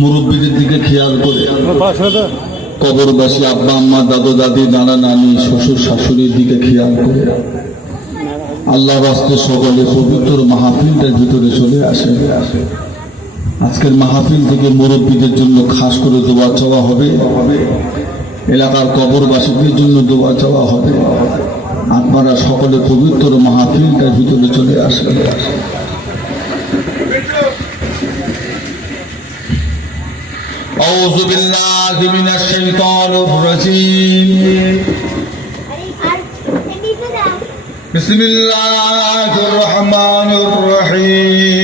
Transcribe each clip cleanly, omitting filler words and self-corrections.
মুরব্বীদের দিকে খেয়াল করে, কবরবাসী আব্বা আম্মা দাদু দাদি নানা নানি শ্বশুর শাশুড়ির দিকে খেয়াল করে আল্লাহ রাস্তে সকলে পবিত্র মাহফিলটার ভিতরে চলে আসে। আজকের মাহফিল থেকে মুরব্বীদের জন্য খাস করে দোয়া চাওয়া হবে, এলাকার কবরবাসীদের জন্য দোয়া চাওয়া হবে। আপনারা সকলে পবিত্র মাহফিলটার ভিতরে চলে আসেন। أعوذ بالله من الشيطان الرجيم بسم الله الرحمن الرحيم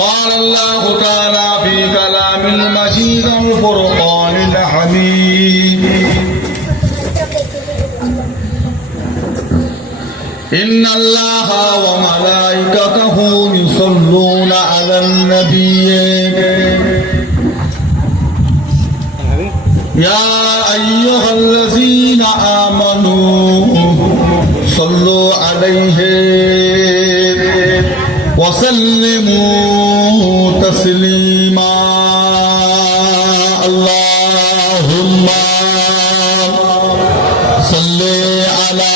قال الله تعالى في كلام المجيد الفرقان الحميد إن الله وملائكته يصلون على النبي يا أيها الذين آمنوا صلوا عليه وسلموا تسليما اللهم صل على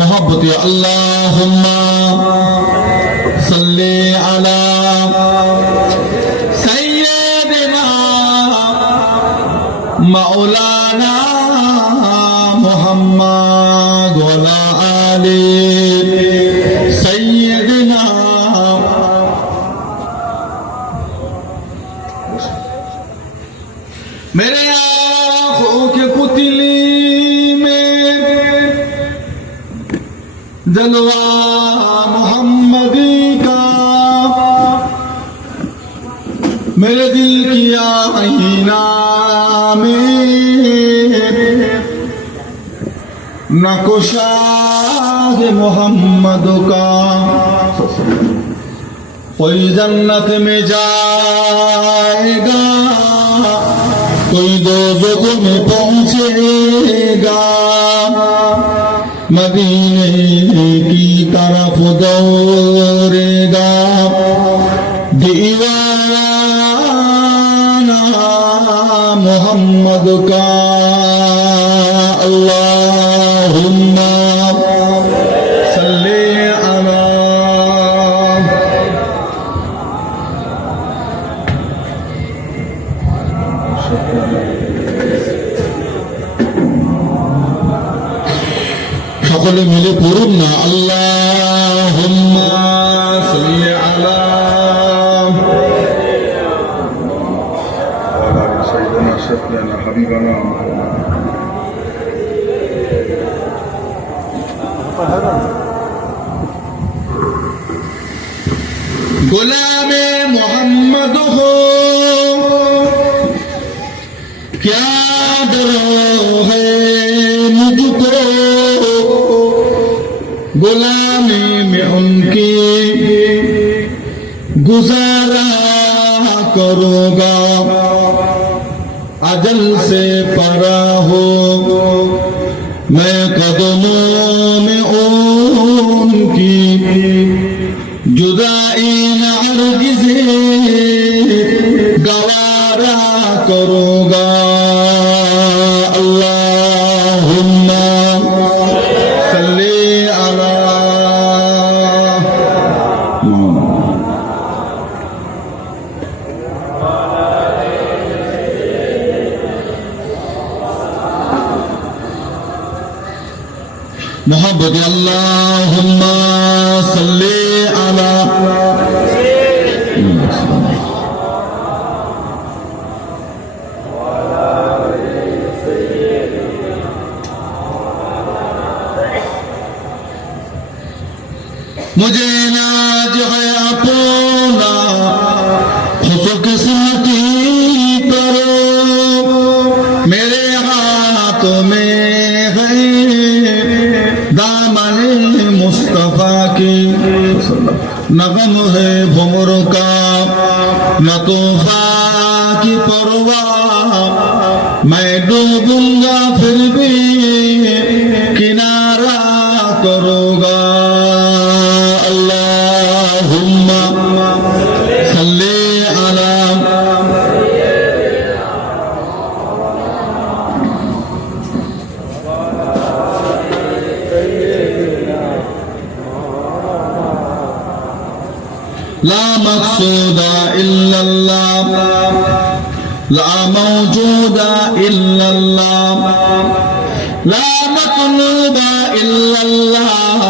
मोहब्बत अल्लाहुम्मा सल्ली अला सय्यिदिना मौलाना मुहम्मद व अला आलि सय्यिदिना। मेरे आँखों के पुतली जलवा मोहम्मदी का, मेरे दिल की आईना में नक्शाह मोहम्मद का। कोई जन्नत में जाएगा, कोई दोज़ख में पहुंचेगा, मदीने की तरफ दौड़ेगा दीवाना मोहम्मद का। अल्लाहुम्मा सल्ली अला সকলে মিলে পড়ুন না আল্লাহুম্মা সাল্লি আলা সাইয়্যিদিনা শাফিয়ানা হাবিবানা गुलामे मोहम्मद हो क्या डरो है मुझको, गुलामी में उनकी गुजारा करूँगा। अजल से परा हो मैं कदमों में उनकी, जुदाई न हरगिज़ गवारा करूँगा। अल्लाहुम्मा सल्ली अला मोहब्बत अल्लाहुम्मा सल्ली अला मुझे नाज है अपना खुशकिस्मती पर मेरे हाथ तुम्हें है दामने मुस्तफा की नगम है भुमर का न तूफा की परवाह मैं डूबूंगा फिर भी किनारा करूंगा अल्लाहुम्मा सल्ली अला لا مقصود إلا الله لا موجود إلا الله لا مطلوب إلا الله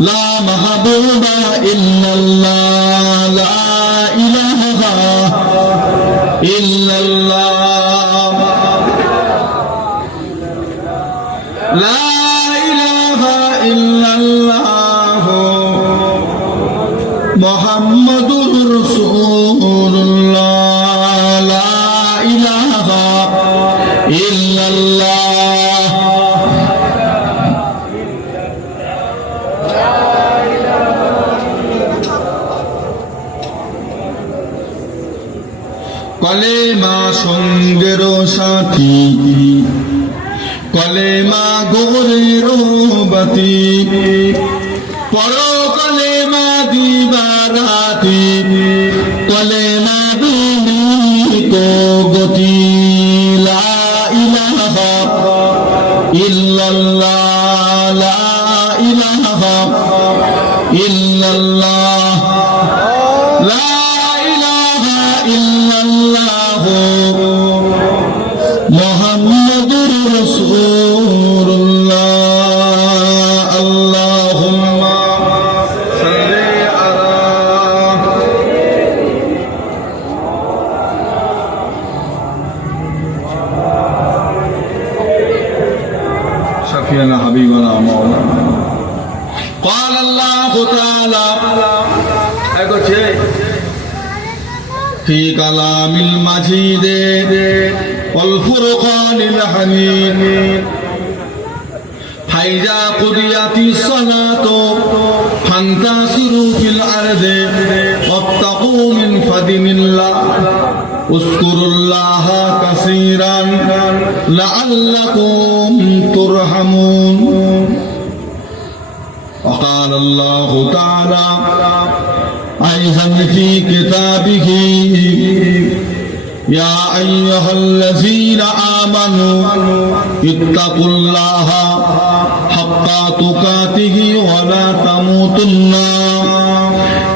لا محبوب إلا الله لا إله إلا الله لا إله إلا الله মুহাম্মাদুর রাসূলুল্লাহ লা ইলাহা ইল্লাল্লাহ কলেমা সঙ্গের সাথী কলেমা গোরের বাতি পরো কলেমা দিবারাতি কলেমা বিনীত গতি লা ইলাহা ইল্লাল্লাহ লা ইলাহা ইল্লাল্লাহ লা ইলাহা ইল্লাল্লাহ মুহাম্মাদুর রাসূলুল্লাহ আল্লাহুম্মা شفيعنا حبيبنا مولانا قال الله تعالى في كلام المجيد والفرقان الحميد فإذا قضيت الصلاة فانتشروا في الأرض وابتغوا من فضل الله اذكروا الله كثيرا لعلكم ترحمون وقال الله تعالى أيضا في كتابه يا أيها الذين آمنوا اتقوا الله حق تقاته ولا تموتن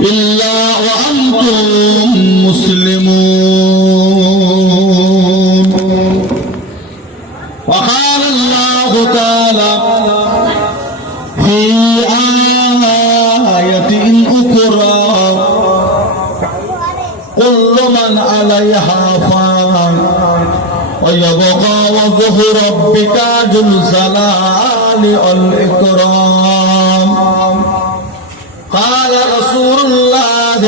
إلا وأنتم مسلمون وقال الله تعالى في آية أخرى كل من عليها فان ويبقى وجه ربك ذو الجلال والإكرام قال رسول الله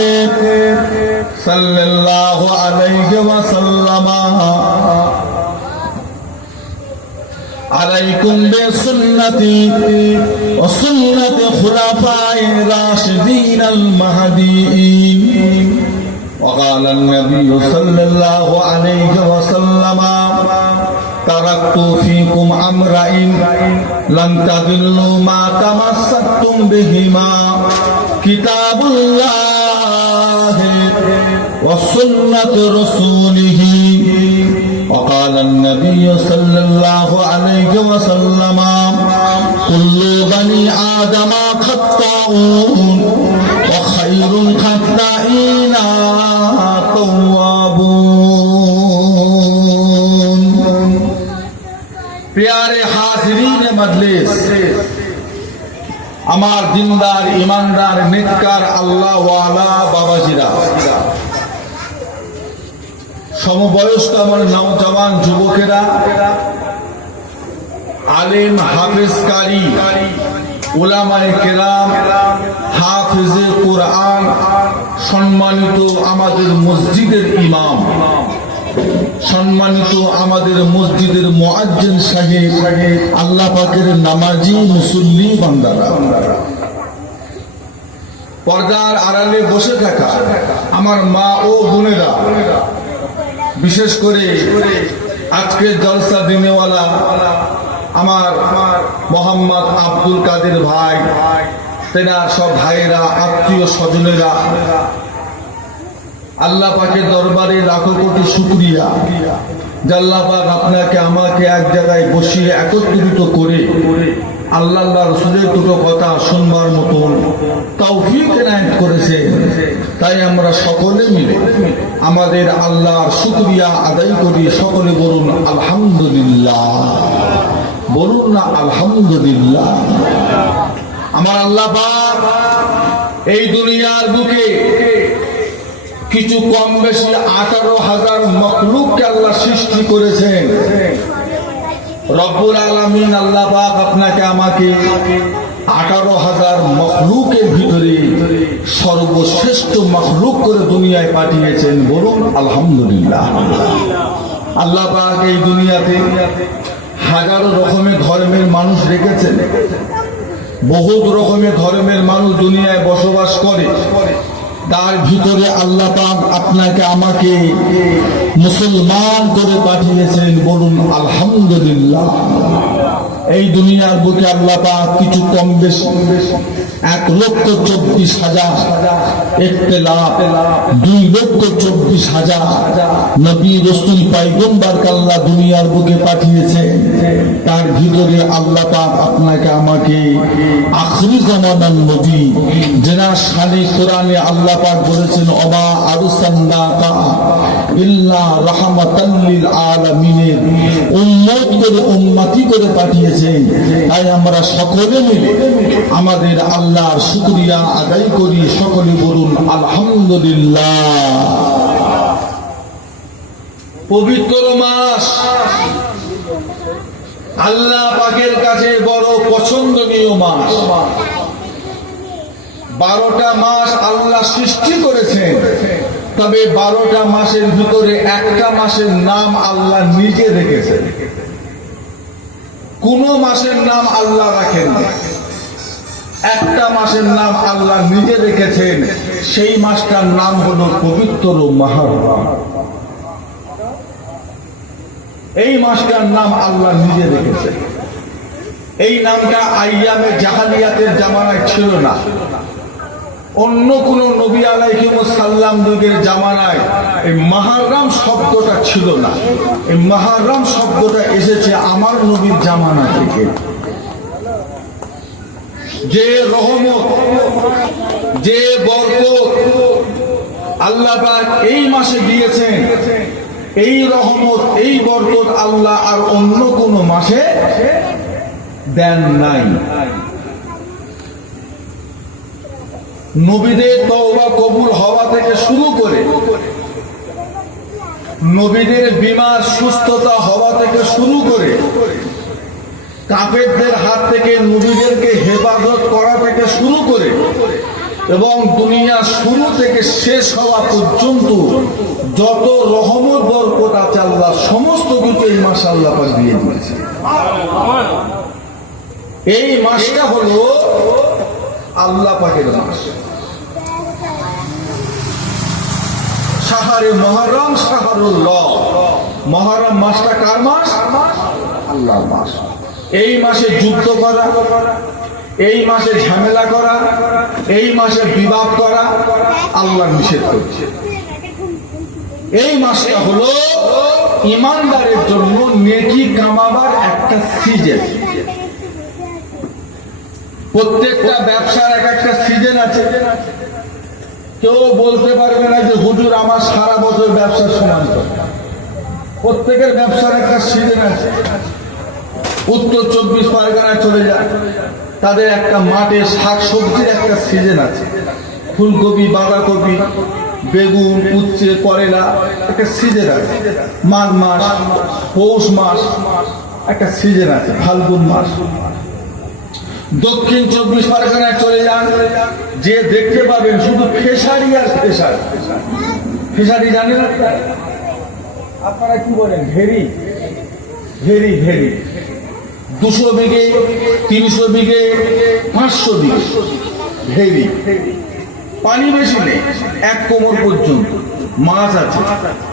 صلى الله عليه وسلم عليكم بسنتي وسنة خلفاء الراشدين المهديين وقال النبي صلى الله عليه وسلم تركت فيكم أمرين لن تضلوا ما تمسكتم بهما كتاب الله وسنة رسوله وقال النبي صلى الله عليه وسلم كل بني آدم خطاؤون وخير الخطائين توابون प्यारे हाजिरीन मजलिस আমার দিনদার ইমানদার নেককার আল্লাহ ওয়ালা বাবাজিরা সমবয়স্ক আমার নওজওয়ান যুবকেরা আলেম হাফেজ কারি উলামায়ে কেরাম হাফেজে কোরআন সম্মানিত আমাদের মসজিদের ইমাম সম্মানিত আমাদের মসজিদের মুয়াজ্জিন সাহেব, আল্লাহ পাকের নামাজি মুসল্লি বান্দারা, পর্দার আড়ালে বসে থাকা আমার মা ও বোনেরা, বিশেষ করে আজকে জলসা দিনেওয়ালা আমার মোহাম্মদ আব্দুল কাদের ভাই, তেনার সব ভাইয়েরা, আত্মীয় স্বজনেরা, আল্লাহ পাকের দরবারে লাখো কোটি শুকরিয়া যে আল্লাহ পাক আপনাকে আমাকে এক জায়গায় বসিয়ে একত্রিত করে আল্লাহ রাসূলের দুটো কথা শুনবার মতন তৌফিক এনায়েত করেছে। তাই আমরা সকলে মিলে আমাদের আল্লাহর শুকরিয়া আদায় করি। সকলে বলুন আলহামদুলিল্লাহ, বলুন না আলহামদুলিল্লাহ। আমার আল্লাহ পাক এই দুনিয়ার বুকে কিছু কম বেশি 18,000 মখলুককে আল্লাহ সৃষ্টি করেছেন। রব্বুল আলামিন আল্লাহ পাক আপনাকে আমাকে 18,000 মখলুকের ভিতরে সর্বশ্রেষ্ঠ মখলুক করে দুনিয়ায় পাঠিয়েছেন। বলুন আলহামদুলিল্লাহ। আল্লাহ পাক এই দুনিয়াতে হাজারো রকমের ধর্মের মানুষ রেখেছেন। বহুত রকমের ধর্মের মানুষ দুনিয়ায় বসবাস করে। তার ভিতরে আল্লাহ পাক আপনাকে আমাকে মুসলমান করে পাঠিয়েছেন। বলুন আলহামদুলিল্লাহ। এই দুনিয়ার বুকে আল্লাহ পাক কিছু কম বেশি 1,24,000 ইখতিলাফ, 2,24,000 নবী রাসূল পয়গম্বরকে আল্লাহ দুনিয়ার বুকে পাঠিয়েছেন। তার ভিতরে আল্লাহ পাক আপনাকে আমাকে আখিরি জামানার নবী, যারা শানে কোরআনে আল্লাহ পাক বলেছেন ওমা আরসালনাকা ইল্লা রাহমাতাল লিল আলামিনের উম্মত করে, উম্মতি করে পাঠিয়েছেন। তাই আমরা সকলে মিলে আমাদের আল্লাহর শুকরিয়া আদায় করি। সকলে বলুন আলহামদুলিল্লাহ। পবিত্র মাস আল্লাহ পাকের কাছে বড় পছন্দনীয় মাস। 12টা মাস আল্লাহ সৃষ্টি করেছেন, তবে 12টা মাসের ভিতরে একটা মাসের নাম আল্লাহ নিজে রেখেছেন। কোন মাসের নাম আল্লাহ রাখেন না, একটা মাসের নাম আল্লাহ নিজে রেখেছেন। সেই মাসটার নাম হলো পবিত্র মুহররম। এই মাসটার নাম আল্লাহ নিজে রেখেছেন। এই নামটা আইয়ামে জাহালিয়াতের জামানায় ছিল না। অন্য কোন নবী আলাইহিস সালাম যুগের জামানায় এই মুহররম শব্দটা ছিল না। এই মুহররম শব্দটা এসেছে আমার নবীর জামানা থেকে। যে রহমত, যে বরকত আল্লাহ পাক এই মাসে দিয়েছেন, এই রহমত, এই বরকত আল্লাহ আর অন্য কোন মাসে দেন নাই। নবীদের তওবা কবুল হওয়া থেকে শুরু করে, নবীদের বিমার সুস্থতা হওয়া থেকে শুরু করে, কাফেরদের হাত থেকে নবীদেরকে হেফাজত করা থেকে শুরু করে, এবং দুনিয়া শুরু থেকে শেষ হওয়া পর্যন্ত যত রহমত বরকত আছে আল্লাহ সমস্ত কিছু এই মাসে আল্লাহ পাক দিয়ে দিয়েছে। এই মাসটা হলো আল্লাহ পাকের মাস। শাহরে মুহররম, শাহরুল্লাহ। মুহররম মাসটা কার মাস? আল্লাহর মাস। এই মাসে যুদ্ধ করা, এই মাসে ঝামেলা করা, এই মাসে বিবাদ করা আল্লাহ নিষেধ করছে। এই মাসটা হলো ইমানদারের জন্য নেকি কামাবার একটা সিজন। প্রত্যেকটা ব্যবসার এক একটা সিজন আছে। কেউ বলতে পারবে না যে হুজুর আমার সারা বছর ব্যবসার সমান। প্রত্যেকের ব্যবসার একটা সিজন আছে। উত্তর 24 পরগনায় চলে যায়, তাদের একটা মাঠে শাকসবজির একটা সিজন আছে। ফুলকপি, বাঁধাকপি, বেগুন, উচ্ছে, করেলা একটা সিজন আছে। মাঘ মাস, পৌষ মাস একটা সিজন আছে, ফাল্গুন মাস। দক্ষিণ 24 পরগনায় চলে যান, যে দেখতে পাবেন শুধু ফেসারি আর ফেসারি। ফেসারি জানেন? আপনারা কি বলেন? ভেরি ভেরি ভেরি 200 বিঘে, 300 বিঘে, 500 বিঘে, ভেরি। পানি বেশি নেই, 1 কোমর পর্যন্ত মাছ আছে,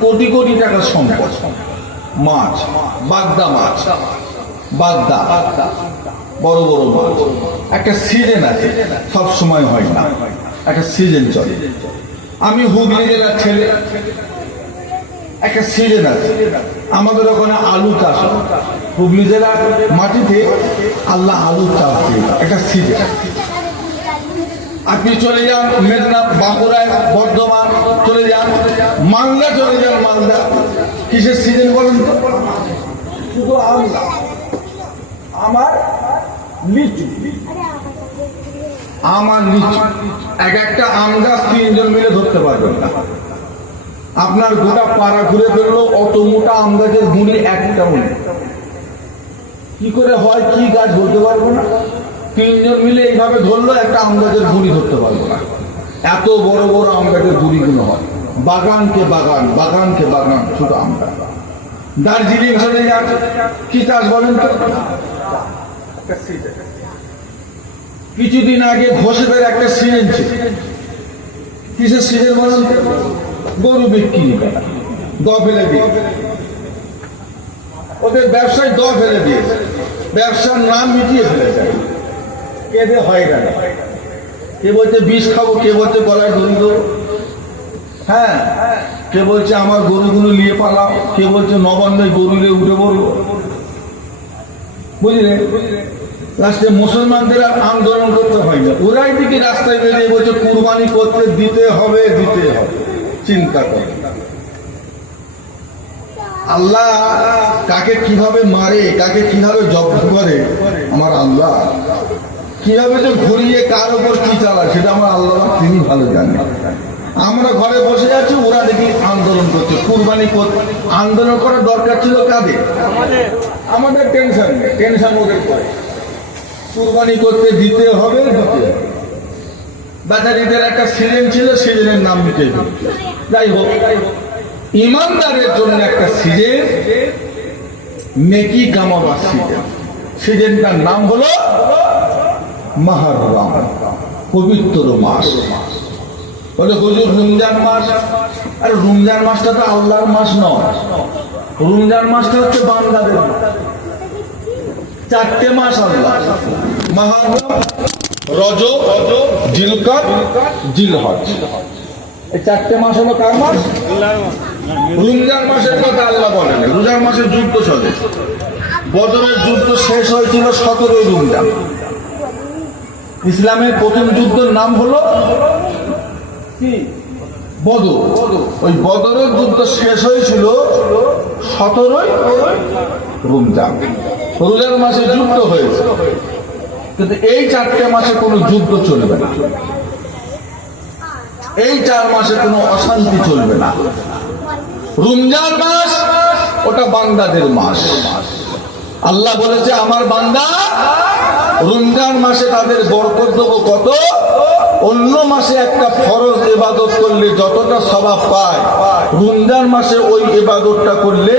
কোটি কোটি টাকার সম্পদ। মাছ, বাগদা মাছ, বাগদা, বড় বড় মাছ। একটা সিজন আছে, সব সময় হয় না, একটা সিজন চলে। আমি হুগলি জেলার ছেলে, একটা সিজন আছে। আমাদের ওখানে আলু চাষ, হুগলি জেলার মাটিতে আল্লাহ আলু চাষ দিয়ে একটা সিজন। আপনি চলে যান মেদিনীপুর, বাঁকুড়ায়, বর্ধমান চলে যান, মালদা চলে যান। মালদা কিসের সিজন বলেন তো? শুধু আমলা, আমার লিচু, আমার লিচু। এক একটা আম গাছ 3 জন মিলে ধরতে পারবেন না। আপনার গোটা পাড়া ঘুরে ফেললো, অত মোটা আম গাছের গুঁড়ি একটাও নেই। কি করে হয়, কি গাছ বলতে পারবো না। 3 জন মিলে এইভাবে ধরলো, একটা আম গাছের গুঁড়ি ধরতে পারবো না। এত বড় বড় আম গাছের গুঁড়িগুলো হয়। বাগানকে বাগান, বাগানকে বাগান, ছোট আম গাছ। দার্জিলিং চলে যান, কি চাষ বলেন তো? কিছুদিন আগে ঘোষেদের একটা সিজন ছিল। কিসের সিজন বলেন তো? গরু বিক্রি করা, দ ফেলে দিয়ে। ওদের ব্যবসায় দ ফেলে দিয়েছে, ব্যবসার নাম মিটিয়ে ফেলেছে। এদের হয় না, কে বলছে বিষ খাবো, কে বলছে গলায় দড়ি দেবো, হ্যাঁ, কে বলছে আমার গরুগুলো নিয়ে পালাও, কে বলছে নবান্নে গরুলে উঠে পড়বো। বুঝলে, লাস্টে মুসলমানদের আর আন্দোলন করতে হয় না, ওরাই দিকে রাস্তায় বেরিয়ে বলছে কুরবানি করতে দিতে হবে, দিতে হবে। চিন্তা করে আল্লাহ কাকে কিভাবে মারে, কাকে কিভাবে জব্দ করে, আমার আল্লাহ কিভাবে যে ঘুরিয়ে কার উপর কি চালায়, সেটা আমার আল্লাহ তিনি ভালো জানেন। আমরা ঘরে বসে আছি, ওরা দেখি আন্দোলন করছে। কুরবানি করতে আন্দোলন করার দরকার ছিল কাদের? আমাদের টেনশন নেই, টেনশন ওদের করে। কুরবানি করতে দিতে হবে, দিতে হবে। বেচারীদের একটা সিজন ছিল, সিজনের নাম দিতে হবে। যাই হোক, ইমানদারের জন্য একটা সিজন, নেকি কামাবার সিজন। সিজনটার নাম হলো মুহররম, পবিত্র মাস। বলে হুজুর রমজান মাস, আর রমজান মাসটা তো আল্লাহর মাস নয়। রমজান মাসটা হচ্ছে বান্দাদের মাস। 4টে মাস আল্লাহ, মুহররম, রজব, জিলকদ, জিলহজ। এই 4টে মাস হলো কার মাস? রমজান মাসের কথা আল্লাহ বলেন। রমজান মাসে যুদ্ধ চলে। বদরের যুদ্ধ শেষ হয়েছিল 17ই রমজান। ইসলামের প্রথম যুদ্ধের নাম হলো কি? বদর। ওই বদরের যুদ্ধ শেষ হয়েছিল 17ই রমজান। রমজান মাসে যুদ্ধ হয়েছে, কিন্তু এই 4টে মাসে কোনো যুদ্ধ চলবে না। এই 4 মাসে কোনো অশান্তি চলবে না। রমজান মাস ওটা বান্দাদের মাস। আল্লাহ বলেছে আমার বান্দা রমজান মাসে তাদের বরকত দেবো কত, অন্য মাসে একটা ফরজ ইবাদত করলে যতটা সওয়াব পায়, রমজান মাসে ওই ইবাদতটা করলে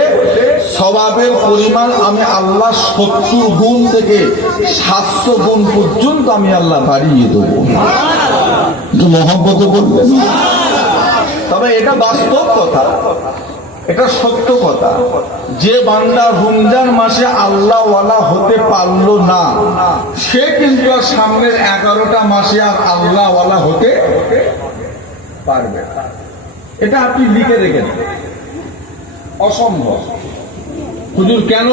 সওয়াবের পরিমাণ আমি আল্লাহ 70 গুণ থেকে 700 গুণ পর্যন্ত আমি আল্লাহ বাড়িয়ে দেবো। মহব্বতে বলবেন, তবে এটা বাস্তব কথা, এটা সত্য কথা। যে বান্দা রমজান মাসে আল্লাহওয়ালা হতে পারলো না, সে কিন্তু আর সামনের 11টা মাসে আর আল্লাহওয়ালা হতে পারবে না। এটা আপনি লিখে রেখেন, অসম্ভব। হুজুর কেন?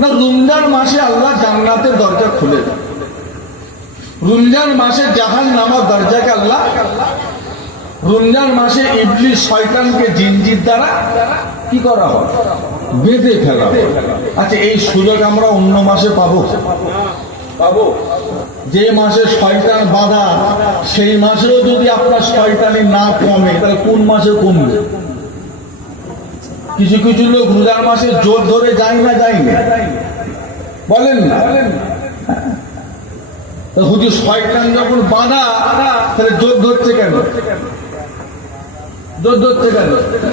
না, রমজান মাসে আল্লাহ জান্নাতের দরজা খুলে দেন। রমজান মাসে জাহান্নামের দরজাকে আল্লাহ, রমজান মাসে ইবলিস শয়তানকে জিনজির দ্বারা কি করা হয়? বেঁধে ফেলা হয়। আচ্ছা, এই সুযোগ আমরা অন্য মাসে পাবো? পাবো। যে মাসে শয়তান বাঁধা, সেই মাসেও যদি আপনার শয়তানি না কমে, তাহলে কোন মাসে কমবে? কিছু কিছু লোক রোজার মাসে জোর ধরে যায় না, যায় না, বলেন না? হুজুর শয়তান যখন বাঁধা, তাহলে জোর ধরছে কেন?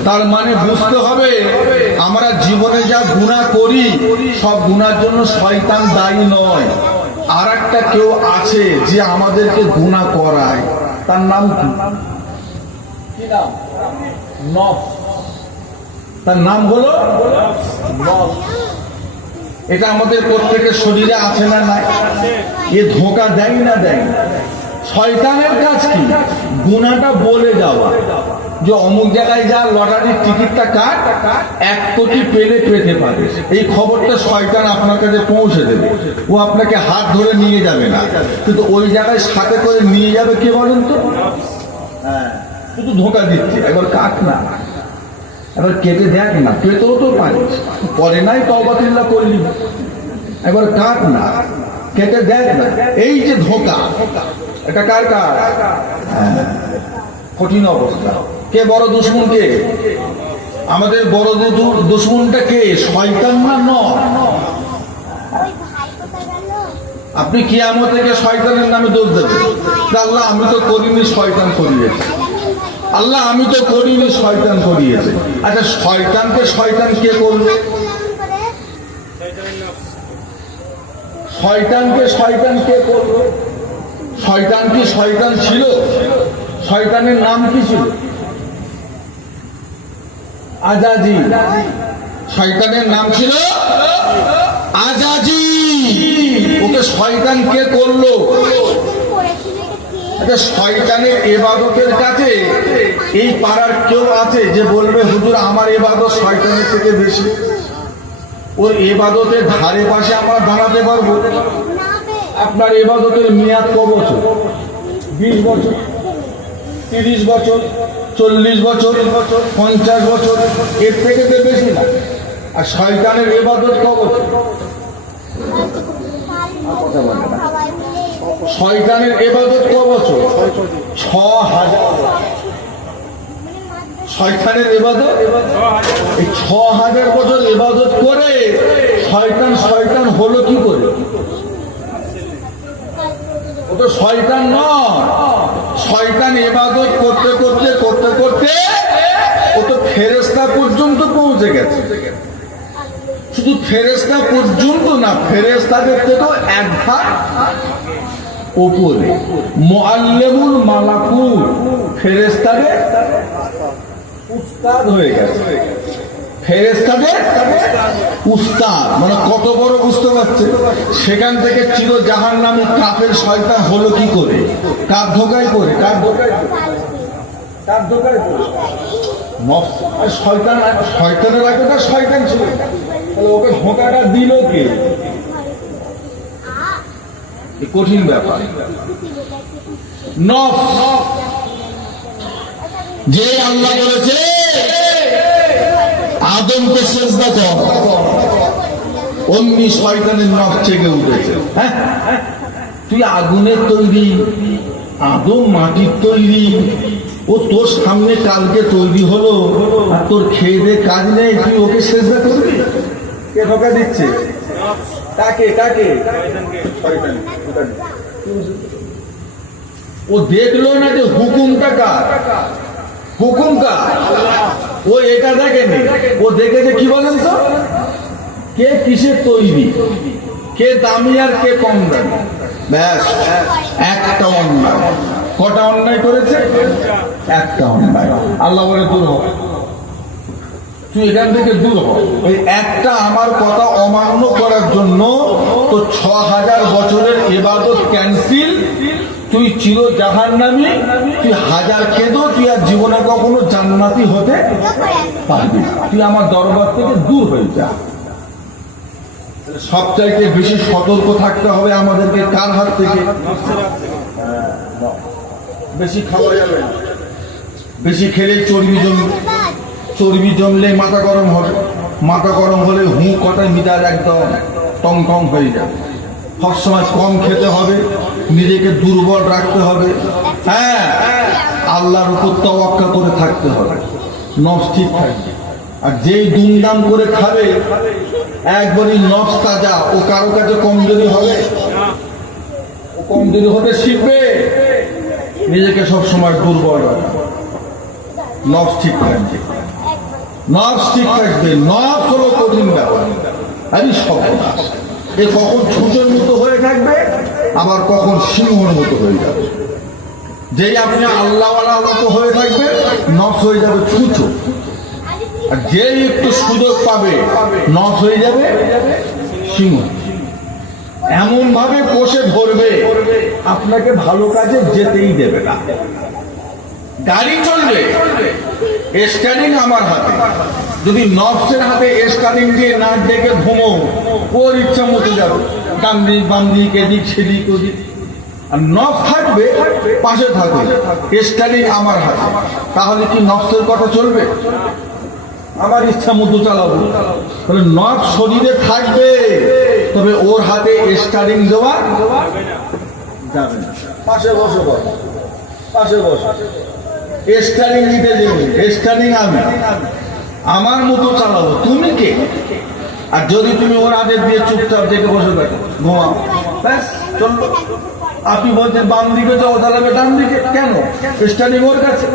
তার মানে বুঝতে হবে আমরা জীবনে যা গুনাহ করি সব গুনার জন্য শয়তান দায়ী নয়। আর একটা কেউ আছে যে আমাদেরকে গুনাহ করায়, তার নাম কি? নফস। তার নাম হলো নফস। এটা আমাদের প্রত্যেকের শরীরে আছে না নাই? এ ধোঁকা দেয় না দেয়? শয়তানের কাজ কি? গুনাহটা বলে যাওয়া, যে অমুক জায়গায় যা লটারির টিকিটটা কাট, 1 কোটি পেলে পেতে পারে। এই খবরটা শয়তান আপনার কাছে পৌঁছে দেবে। ও আপনাকে হাত ধরে নিয়ে যাবে না, কিন্তু ওই জায়গায় সাথে করে নিয়ে যাবে কে বলেন তো? হ্যাঁ, শুধু ধোঁকা দিচ্ছে। একবার কাট না, এবার কেটে দেখ না, পেতেও তো পারিস, পরে নাই তওবাতুল্লাহ করলি। একবার কাট না, কেটে দেখ না। এই যে ধোঁকা, এটা কার কাজ? কঠিন অবস্থা। কে বড় দুশমন? কে আমাদের বড় দুশমনটা? কে? শয়তান না নয়? আপনি কিয়ামত থেকে শয়তানের নামে দোষ দেবেন, আল্লাহ আমি তো করিনি, শয়তান করিয়েছে। আল্লাহ আমি তো করিনি, শয়তান করিয়েছে। আচ্ছা, শয়তানকে শয়তান কে করবে? শয়তানকে শয়তান কে করবে? শয়তান কি শয়তান ছিল? শয়তানের নাম কি ছিল? আজাজি। শয়তানের নাম ছিল আজাজি। ওকে শয়তান কে করলো? আচ্ছা, শয়তানের ইবাদতের কাছে এই পাড়ার কেউ আছে যে বলবে হুজুর আমার ইবাদত শয়তানের থেকে বেশি? ওর ইবাদতের ধারে পাশে আমরা দাঁড়াতে পারবো? আপনার ইবাদতের মেয়াদ ক বছর? 20 বছর, 30 বছর, 40 বছর, 50 বছর, এর থেকে তো বেশি না। আর শয়তানের ইবাদত ক বছর? শয়তানের ইবাদত ক বছর? 6000 বছর। শয়তানের ইবাদত এই 6000 বছর ইবাদত করে শয়তান শয়তান হলো কি করে? ও তো শয়তান নয়। শয়তান ইবাদত করতে করতে করতে করতে ও তো ফেরেশতা পর্যন্ত পৌঁছে গেছে। শুধু ফেরেশতা পর্যন্ত না, ফেরেশতাদের থেকেও এক ধাপ উপরে। মুআল্লিমুল মালাকুত ফেরেশতাদের উস্তাদ হয়ে গেছে। ফেরেশতাদের উস্তাদ মানে কত বড়, বুঝতে পারছে? সেখান থেকে চির জাহান্নামী কাফের শয়তান হলো কি করে? কার ধোঁকায় পড়ে? কার ধোঁকায় পড়ে? কার ধোঁকায় পড়ে? শয়তান। শয়তানের আগে তো শয়তান ছিল, তাহলে ওকে ধোঁকাটা দিল কে? কঠিন ব্যাপার। নফস যে আল্লাহ বলেছে আদমকে সেজদা কর, অমনি শয়তানের নফস জেগে উঠেছে। হ্যাঁ, তুই আগুনের তৈরি, আদম মাটির তৈরি, ও তোর সামনে কালকে তৈরি হলো, আর তোর খেয়ে দে কাজ নেই, তুই ওকে সেজদা করবি? কে ধোঁকা দিচ্ছে? কাকে? কাকে? শয়তান। ও দেখলো না যে হুকুমটা কার? হুকুম কার? ও এটা দেখেনি, ও দেখেছে কি বলেন তো, কে কিসের তৈরি, কে দামি আর কে কম দামি। ব্যাস, একটা অন্যায়। কটা অন্যায় করেছে? একটা অন্যায়। আল্লাহ বলে দূর হ, তুই এখান থেকে দূর হ। ওই একটা আমার কথা অমান্য করার জন্য তো 6000 বছরের ইবাদত ক্যান্সেল। তুই চির জাহান্নামী, তুই হাজার কেঁদো, তুই আর জীবনে কখনো জান্নাতি হতে পারবি না। তুই আমার দরবার থেকে দূর হয়ে যা। সবচাইতে বেশি সতর্ক থাকতে হবে আমাদেরকে কার হাত থেকে? বেশি খাওয়া যাবে না। বেশি খেলেই চর্বি জমবে, চর্বি জমলে মাথা গরম হবে, মাথা গরম হলে কটায় মিটার একদম টং টং হয়ে যাবে। সবসময় কম খেতে হবে, নিজেকে দুর্বল রাখতে হবে। হ্যাঁ, আল্লাহর উপর তাওয়াক্কুল করে থাকতে হবে, নফস ঠিক থাকবে। আর যেই দুমদাম করে খাবে, একবারই নফস তাজা, ও কারো কাছে কমজোরি হবে? ও কমজোরি হতে শিখবে, নিজেকে সবসময় দুর্বল রাখবে। নফস ঠিক থাকবে, নফস ঠিক থাকবে। নফস হলো কঠিন ব্যাপার। আমি সর্বনাশ, এ কখন ছুঁচের মতো হয়ে থাকবে, আবার কখন সিংহর মতো হয়ে যাবে। যেই আপনি আল্লাহওয়ালার মতো হয়ে থাকবে, নফস হয়ে যাবে ছুঁচো। আর যেই একটু সুযোগ পাবে, নফস হয়ে যাবে সিংহ। এমন ভাবে কষে ধরবে, আপনাকে ভালো কাজে যেতেই দেবে না। গাড়ি চলবে, স্টারিং আমার হাতে। যদি নফসের হাতে স্টারিং দিয়ে নাক ডেকে ঘুমো, ওর ইচ্ছা মতো যাবে, ডান দিক বাম দিক এদিক সেদিক ওদিক। আর নফস থাকবে পাশে থাকবে, স্টারিং আমার হাতে। তাহলে কি নফসের কথা চলবে? আমার ইচ্ছা মতো চালাবো। তাহলে নফস শরীরে থাকবে, তবে ওর হাতে স্টারিং দেওয়া যাবে না। পাশে বসে বসে, পাশে বসে স্টারিং নিতে যাবে, স্টারিং আমি আমার মতো চালাবো, তুমি কে? আর যদি তুমি ওর আদেশ দিয়ে চুপচাপ দেখে বসে থাকো, ঘুমাও, ব্যাস চললো। আপনি বলছেন বাম দিকে যাও, তাহলে ডান দিকে কেন? স্টারিং ওর কাছে।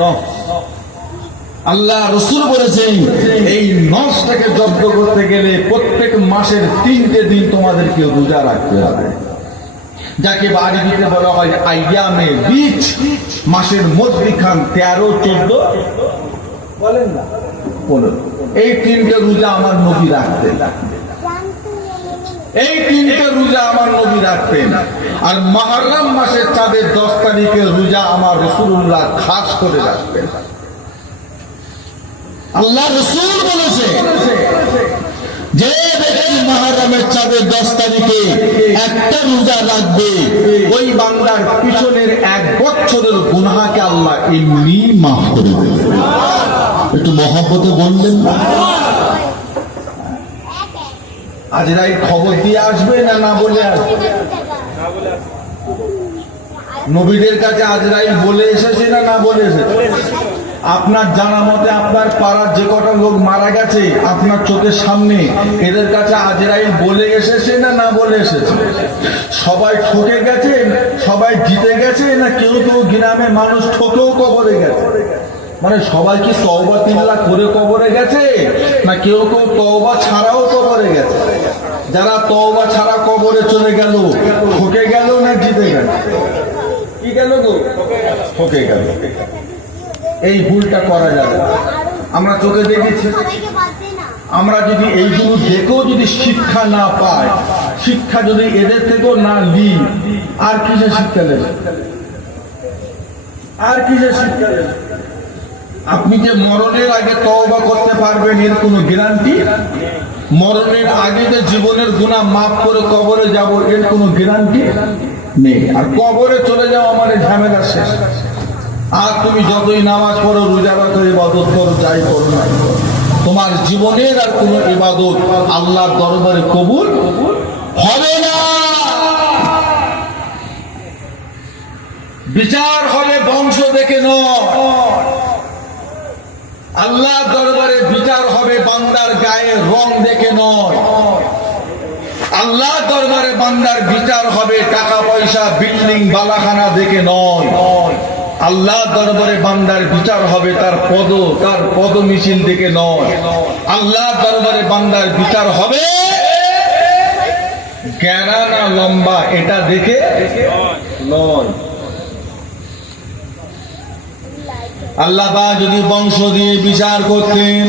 নফস, আল্লাহ রসুল বলেছেন, এই নফসটাকে জব্দ করতে গেলে প্রত্যেক মাসের 3টে দিন তোমাদেরকে রোজা রাখতে হবে, যাকে আরবিতে বলা হয় আইয়ামে বীজ। মাসের মধ্যখান 13, 14 বলেন না, 15। এই 3টে রোজা আমার নবী রাখতেন, এই 3টে রোজা আমার নবী রাখতেন। আর মুহররম মাসের চাঁদের 10 তারিখে রোজা আমার রাসূলুল্লাহ খাস করে রাখতেন। আল্লাহ রাসূল বলেছে, যে ব্যক্তি মুহররমের চাঁদের 10 তারিখে একটা রোজা রাখবে, ওই বান্দার পিছনের 1 বছরের গুনাহকে আল্লাহ এমনি মাফ করে দেবে। একটু মহব্বতে বললেন না? আজরাইল খবর দিয়ে আসবে না না বলে আসবে? নবীদের কাছে আজরাইল বলে এসেছে না না বলে এসেছে? আপনার জানা মতে আপনার পাড়ার যে কটা লোক মারা গেছে আপনার চোখের সামনে, এদের কাছে আজরাইল বলে এসেছে না না বলে এসেছে? সবাই ঠকে গেছে, সবাই জিতে গেছে, না কেউ কেউ গ্রামে মানুষ ঠকেও কবরে গেছে? মানে সবাই কি তওবা তিল্লা করে কবরে গেছে, না কেউ কেউ তওবা ছাড়াও কবরে গেছে? যারা তওবা ছাড়া কবরে চলে গেল, ঠকে গেল না জিতে গেল? কি গেল গো? ঠকে গেল। এই ভুলটা করা যাবে। আমরা চোখে দেখেছি, আমরা যদি এইগুলো দেখেও যদি শিক্ষা না পাই, শিক্ষা যদি এদের থেকেও না নিই, আর কিসের শিক্ষা নেবে? আর কিসের শিক্ষা নেবে? আপনি যে মরণের আগে তওবা করতে পারবেন, এর কোনো গ্যারান্টি? মরণের আগে যে জীবনের গুনাহ মাফ করে কবরে যাব, এর কোনো গ্যারান্টি নেই। আর কবরে চলে যাওয়া মানে ঝামেলা শেষ। আর তুমি যতই নামাজ পড়ো, রোজা রাখো, ইবাদত করো, যাই করো না, তোমার জীবনের আর কোনো ইবাদত আল্লাহর দরবারে কবুল হবে না। বিচার হবে বংশ দেখে নয়, আল্লাহ দরবারে বিচার হবে বান্দার গায়ের রং দেখে নয়। আল্লাহ দরবারে বান্দার বিচার হবে টাকা পয়সা বিল্ডিং বালাখানা দেখে নয়। আল্লাহ দরবারে বান্দার বিচার হবে তার পদ মিছিল দেখে নয়। আল্লাহ দরবারে বান্দার বিচার হবে জ্ঞানা না লম্বা এটা দেখে নয়। আল্লাহ পাক যদি বংশ দিয়ে বিচার করতেন,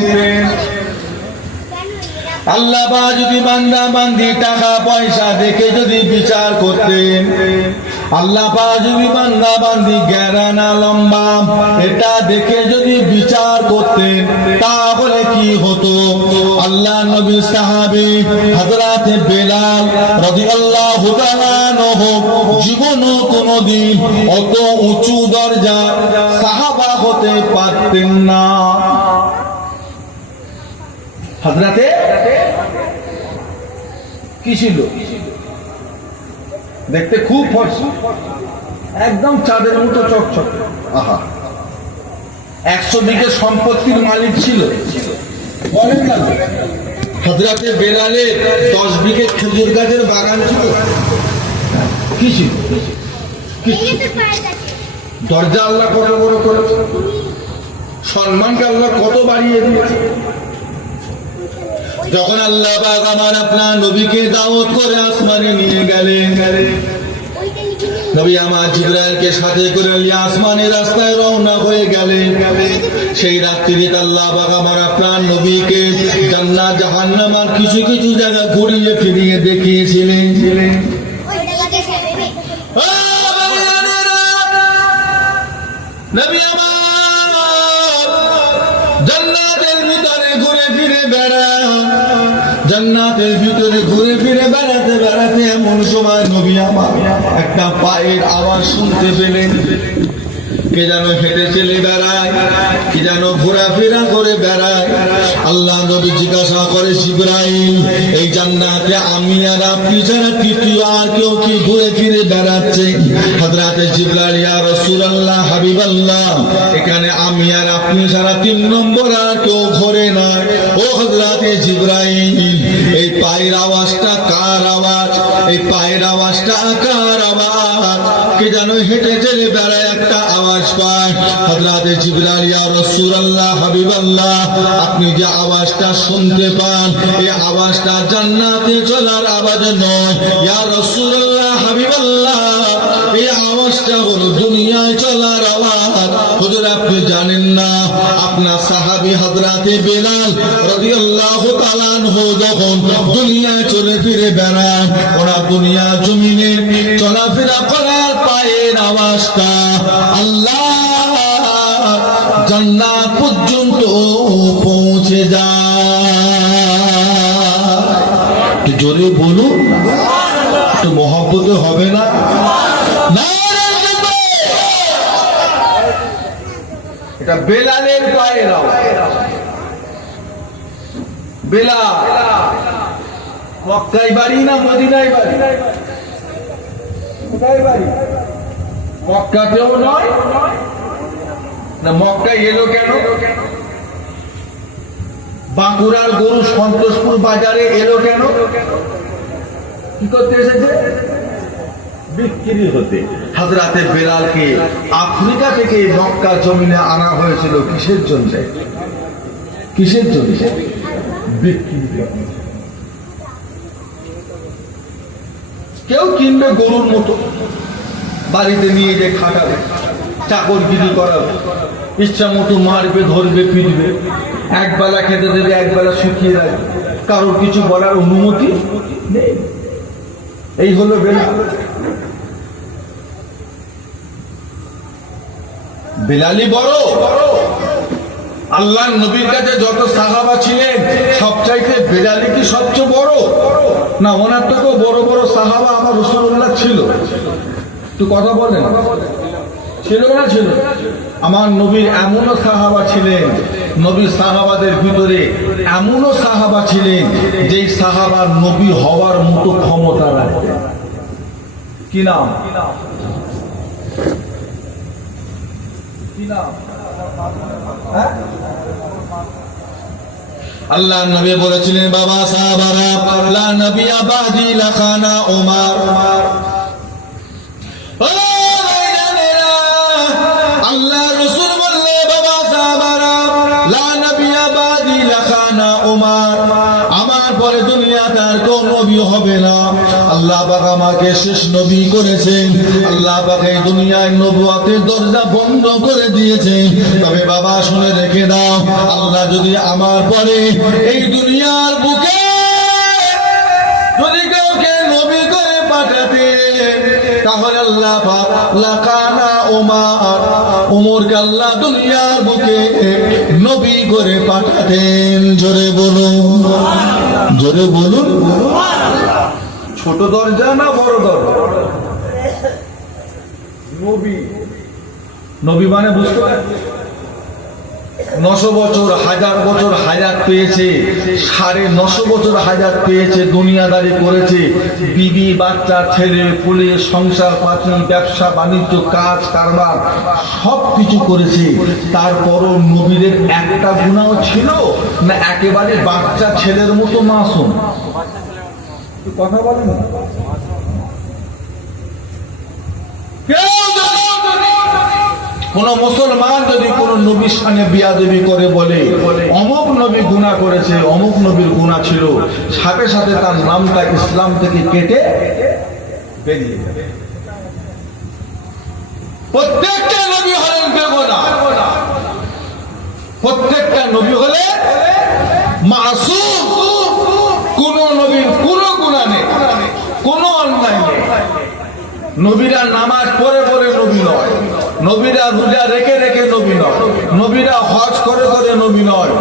আল্লাহ পাক যদি বান্দা বান্দি টাকা পয়সা দেখে যদি বিচার করতেন, আল্লাহ পাক যদি বান্দা বান্দি জ্ঞানা না লম্বা এটা দেখে যদি বিচার করতেন, তাহলে কি হতো? আল্লাহ নবী সাহাবী হযরত বেলাল রাদিয়াল্লাহু তাআলা আনহু জীবনও কোনদিন অত উঁচু দরজা সাহাবা হতে পারতেন না। হযরতে কি ছিল? দেখতে খুব ফর্সা, একদম চাঁদের মতো চকচক। আহা, 100 বিঘে সম্পত্তির মালিক ছিল, বলেন না? হযরতে বেলালের 10 বিঘে খেজুর গাছের বাগান ছিল। কি ছিল? দরজা আল্লাহ কত বড় করেছে। সম্মানকে আল্লাহ কত বাড়িয়ে দিয়েছে। যখন আল্লাহ পাক আমার আপনার নবীকে দাওয়াত করে আসমানে নিয়ে গেলেন, নবী আমার জিবরাইলকে সাথে করে নিয়ে আসমানের রাস্তায় রওনা হয়ে গেলেন। সেই রাত্রিতে আল্লাহ পাক আমার আপনার নবীকে জান্নাত জাহান্নামের কিছু কিছু জায়গা ঘুরিয়ে ফিরিয়ে দেখিয়েছিলেন। নবী আমার জান্নাতের ভিতরে ঘুরে ফিরে বেড়ান, জান্নাতের ভিতরে ঘুরে ফিরে বেড়াতে বেড়াতে এমন সময় নবী আমার একটা পায়ের আওয়াজ শুনতে পেলেন। কে যেন হেঁটে চলে বেড়ায়, কি যেন ঘোরাফেরা করে বেড়ায়। আল্লাহ নবী জিজ্ঞাসা করে, জিবরাইল, এই জান্নাতে আমি আর আপনি ছাড়া তৃতীয় আর কেউ কি ঘুরে ফিরে বেড়াচ্ছে? হযরতে জিবরাইল, ইয়া রাসূলুল্লাহ, হাবিবাল্লাহ, এখানে আমি আর আপনি ছাড়া 3 নম্বর আর কেউ ঘোরে না। ও হযরতে জিবরাইল, এই পায়ের আওয়াজটা কার আওয়াজ? এই পায়ের আওয়াজটা কার আওয়াজ? কে যেন হেঁটে চলে বেড়ায় একটা আওয়াজ পায়। হযরতে জিবরাইল, ইয়া রাসূলুল্লাহ, হাবিবাল্লাহ, আপনি যে আওয়াজটা শুনতে পান, এই আওয়াজটা জান্নাতে চলার আওয়াজ নয়। ইয়া রাসূলুল্লাহ, হাবিবাল্লাহ, এই আওয়াজটা হলো দুনিয়ায় চলার আওয়াজ। হুজুর, আপনি জানেন না, আপনার সাহাবী হযরতে বেলাল রাদিয়াল্লাহু তাআলা আনহু যখন দুনিয়ায় চলে ফিরে বেড়ান, ওরা দুনিয়া জমিনে চলাফেরা করার পায়ের আওয়াজটা আল্লাহ জান্নাত পর্যন্ত পৌঁছে যায়। জোরে বলুন, তো মহব্বতে হবে না? এটা বেলালের পায়ের আওয়াজ। বেলাল মক্কায় বাড়ি না মদিনায় বাড়ি? কোথায় বাড়ি? মক্কাতেও নয় না। মক্কায় এলো কেন? বাঁকুড়ার গরু সন্তোষপুর বাজারে এলো কেন? কি করতে এসেছে? বিক্রি হতে। হযরতে বেলালকে আফ্রিকা থেকে মক্কা জমিনে আনা হয়েছিল কিসের জন্য? কিসের জন্য? বিক্রি। কেউ কিনবে গরুর মতো, বাড়িতে নিয়ে যে খাটাবে, চাকরগিরি করাবে, ইচ্ছা মতো মারবে, ধরবে, পিটবে, একবেলা খেতে দেবে, একবেলা শুকিয়ে রাখবে, কারোর কিছু বলার অনুমতি নেই। এই হলো বেলাল। বেলালই বড়। আল্লাহর নবীর কাছে যত সাহাবা ছিলেন সবচাইতে বেলালই কি সবচেয়ে বড়? না, ওনার থেকেও বড় বড় সাহাবা আমার রাসূলুল্লাহ ছিল। তো কথা বলেন, ছিল না? ছিল। আমার নবীর এমনও সাহাবা ছিলেন, নবী সাহাবাদের ভিতরে এমনও সাহাবা ছিলেন যেই সাহাবার নবী হওয়ার মতো ক্ষমতা রাখতেন। কি নাম? কি নাম? আল্লাহ নবী বলেছিলেন, বাবা সাহাবারা, লা নবিয়া বাদি লাখানা ওমর। আল্লাহ রাসূল বললেন, বাবা সাহাবারা, লা নবিয়া বাদি লাখানা ওমর, আমার পরে দুনিয়াতে আর কোন নবী হবে না। আল্লাহ পাক আমাকে শেষ নবী করেছেন। আল্লাহ পাক এই দুনিয়ায় নবুয়তের দরজা বন্ধ করে দিয়েছেন। তবে বাবা শুনে রেখে দাও, আল্লাহ যদি আমার পরে এই দুনিয়ার বুকে যদি কাউকে নবী করে পাঠাতে, তাহলে আল্লাহ পাক লাকানা ওমর, ওমরকে আল্লাহ দুনিয়ার বুকে নবী করে পাঠাতেন। জোরে বলুন, জোরে বলুন। ছোট দরজা না বড় দরজা? নবী। নবী মানে বুঝতে পারছেন? 900 বছর, 1000 বছর হায়াত পেয়েছে, 950 বছর হায়াত পেয়েছে, দুনিয়াদারি করেছে, বিবি বাচ্চা ছেলে পুলে সংসার পাতি ব্যবসা বাণিজ্য কাজ কারবার সব কিছু করেছে। তারপরও নবীদের একটা গুনাহ ছিল না? একেবারে বাচ্চা ছেলের মতো মাসুম। কথা বলেন, কোন মুসলমান যদি কোন নবীর সামনে বিয়াদবি করে বলে অমুক নবী গুনাহ করেছে, অমুক নবীর গুনাহ ছিল, সাথে সাথে তার নামটা ইসলাম থেকে কেটে বেরিয়ে যাবে। প্রত্যেকটা নবী হলেন বেগুনাহ, প্রত্যেকটা নবী হলে মাসুম, কোন নবীর কোন গুনাহ নেই, কোন অন্যায় নেই। নবীরা নামাজ পড়ে পড়ে নবী নয়, নবীরা রোজা রেখে রেখে নবী নয়, নবীরা হজ করে করে নবী নয়।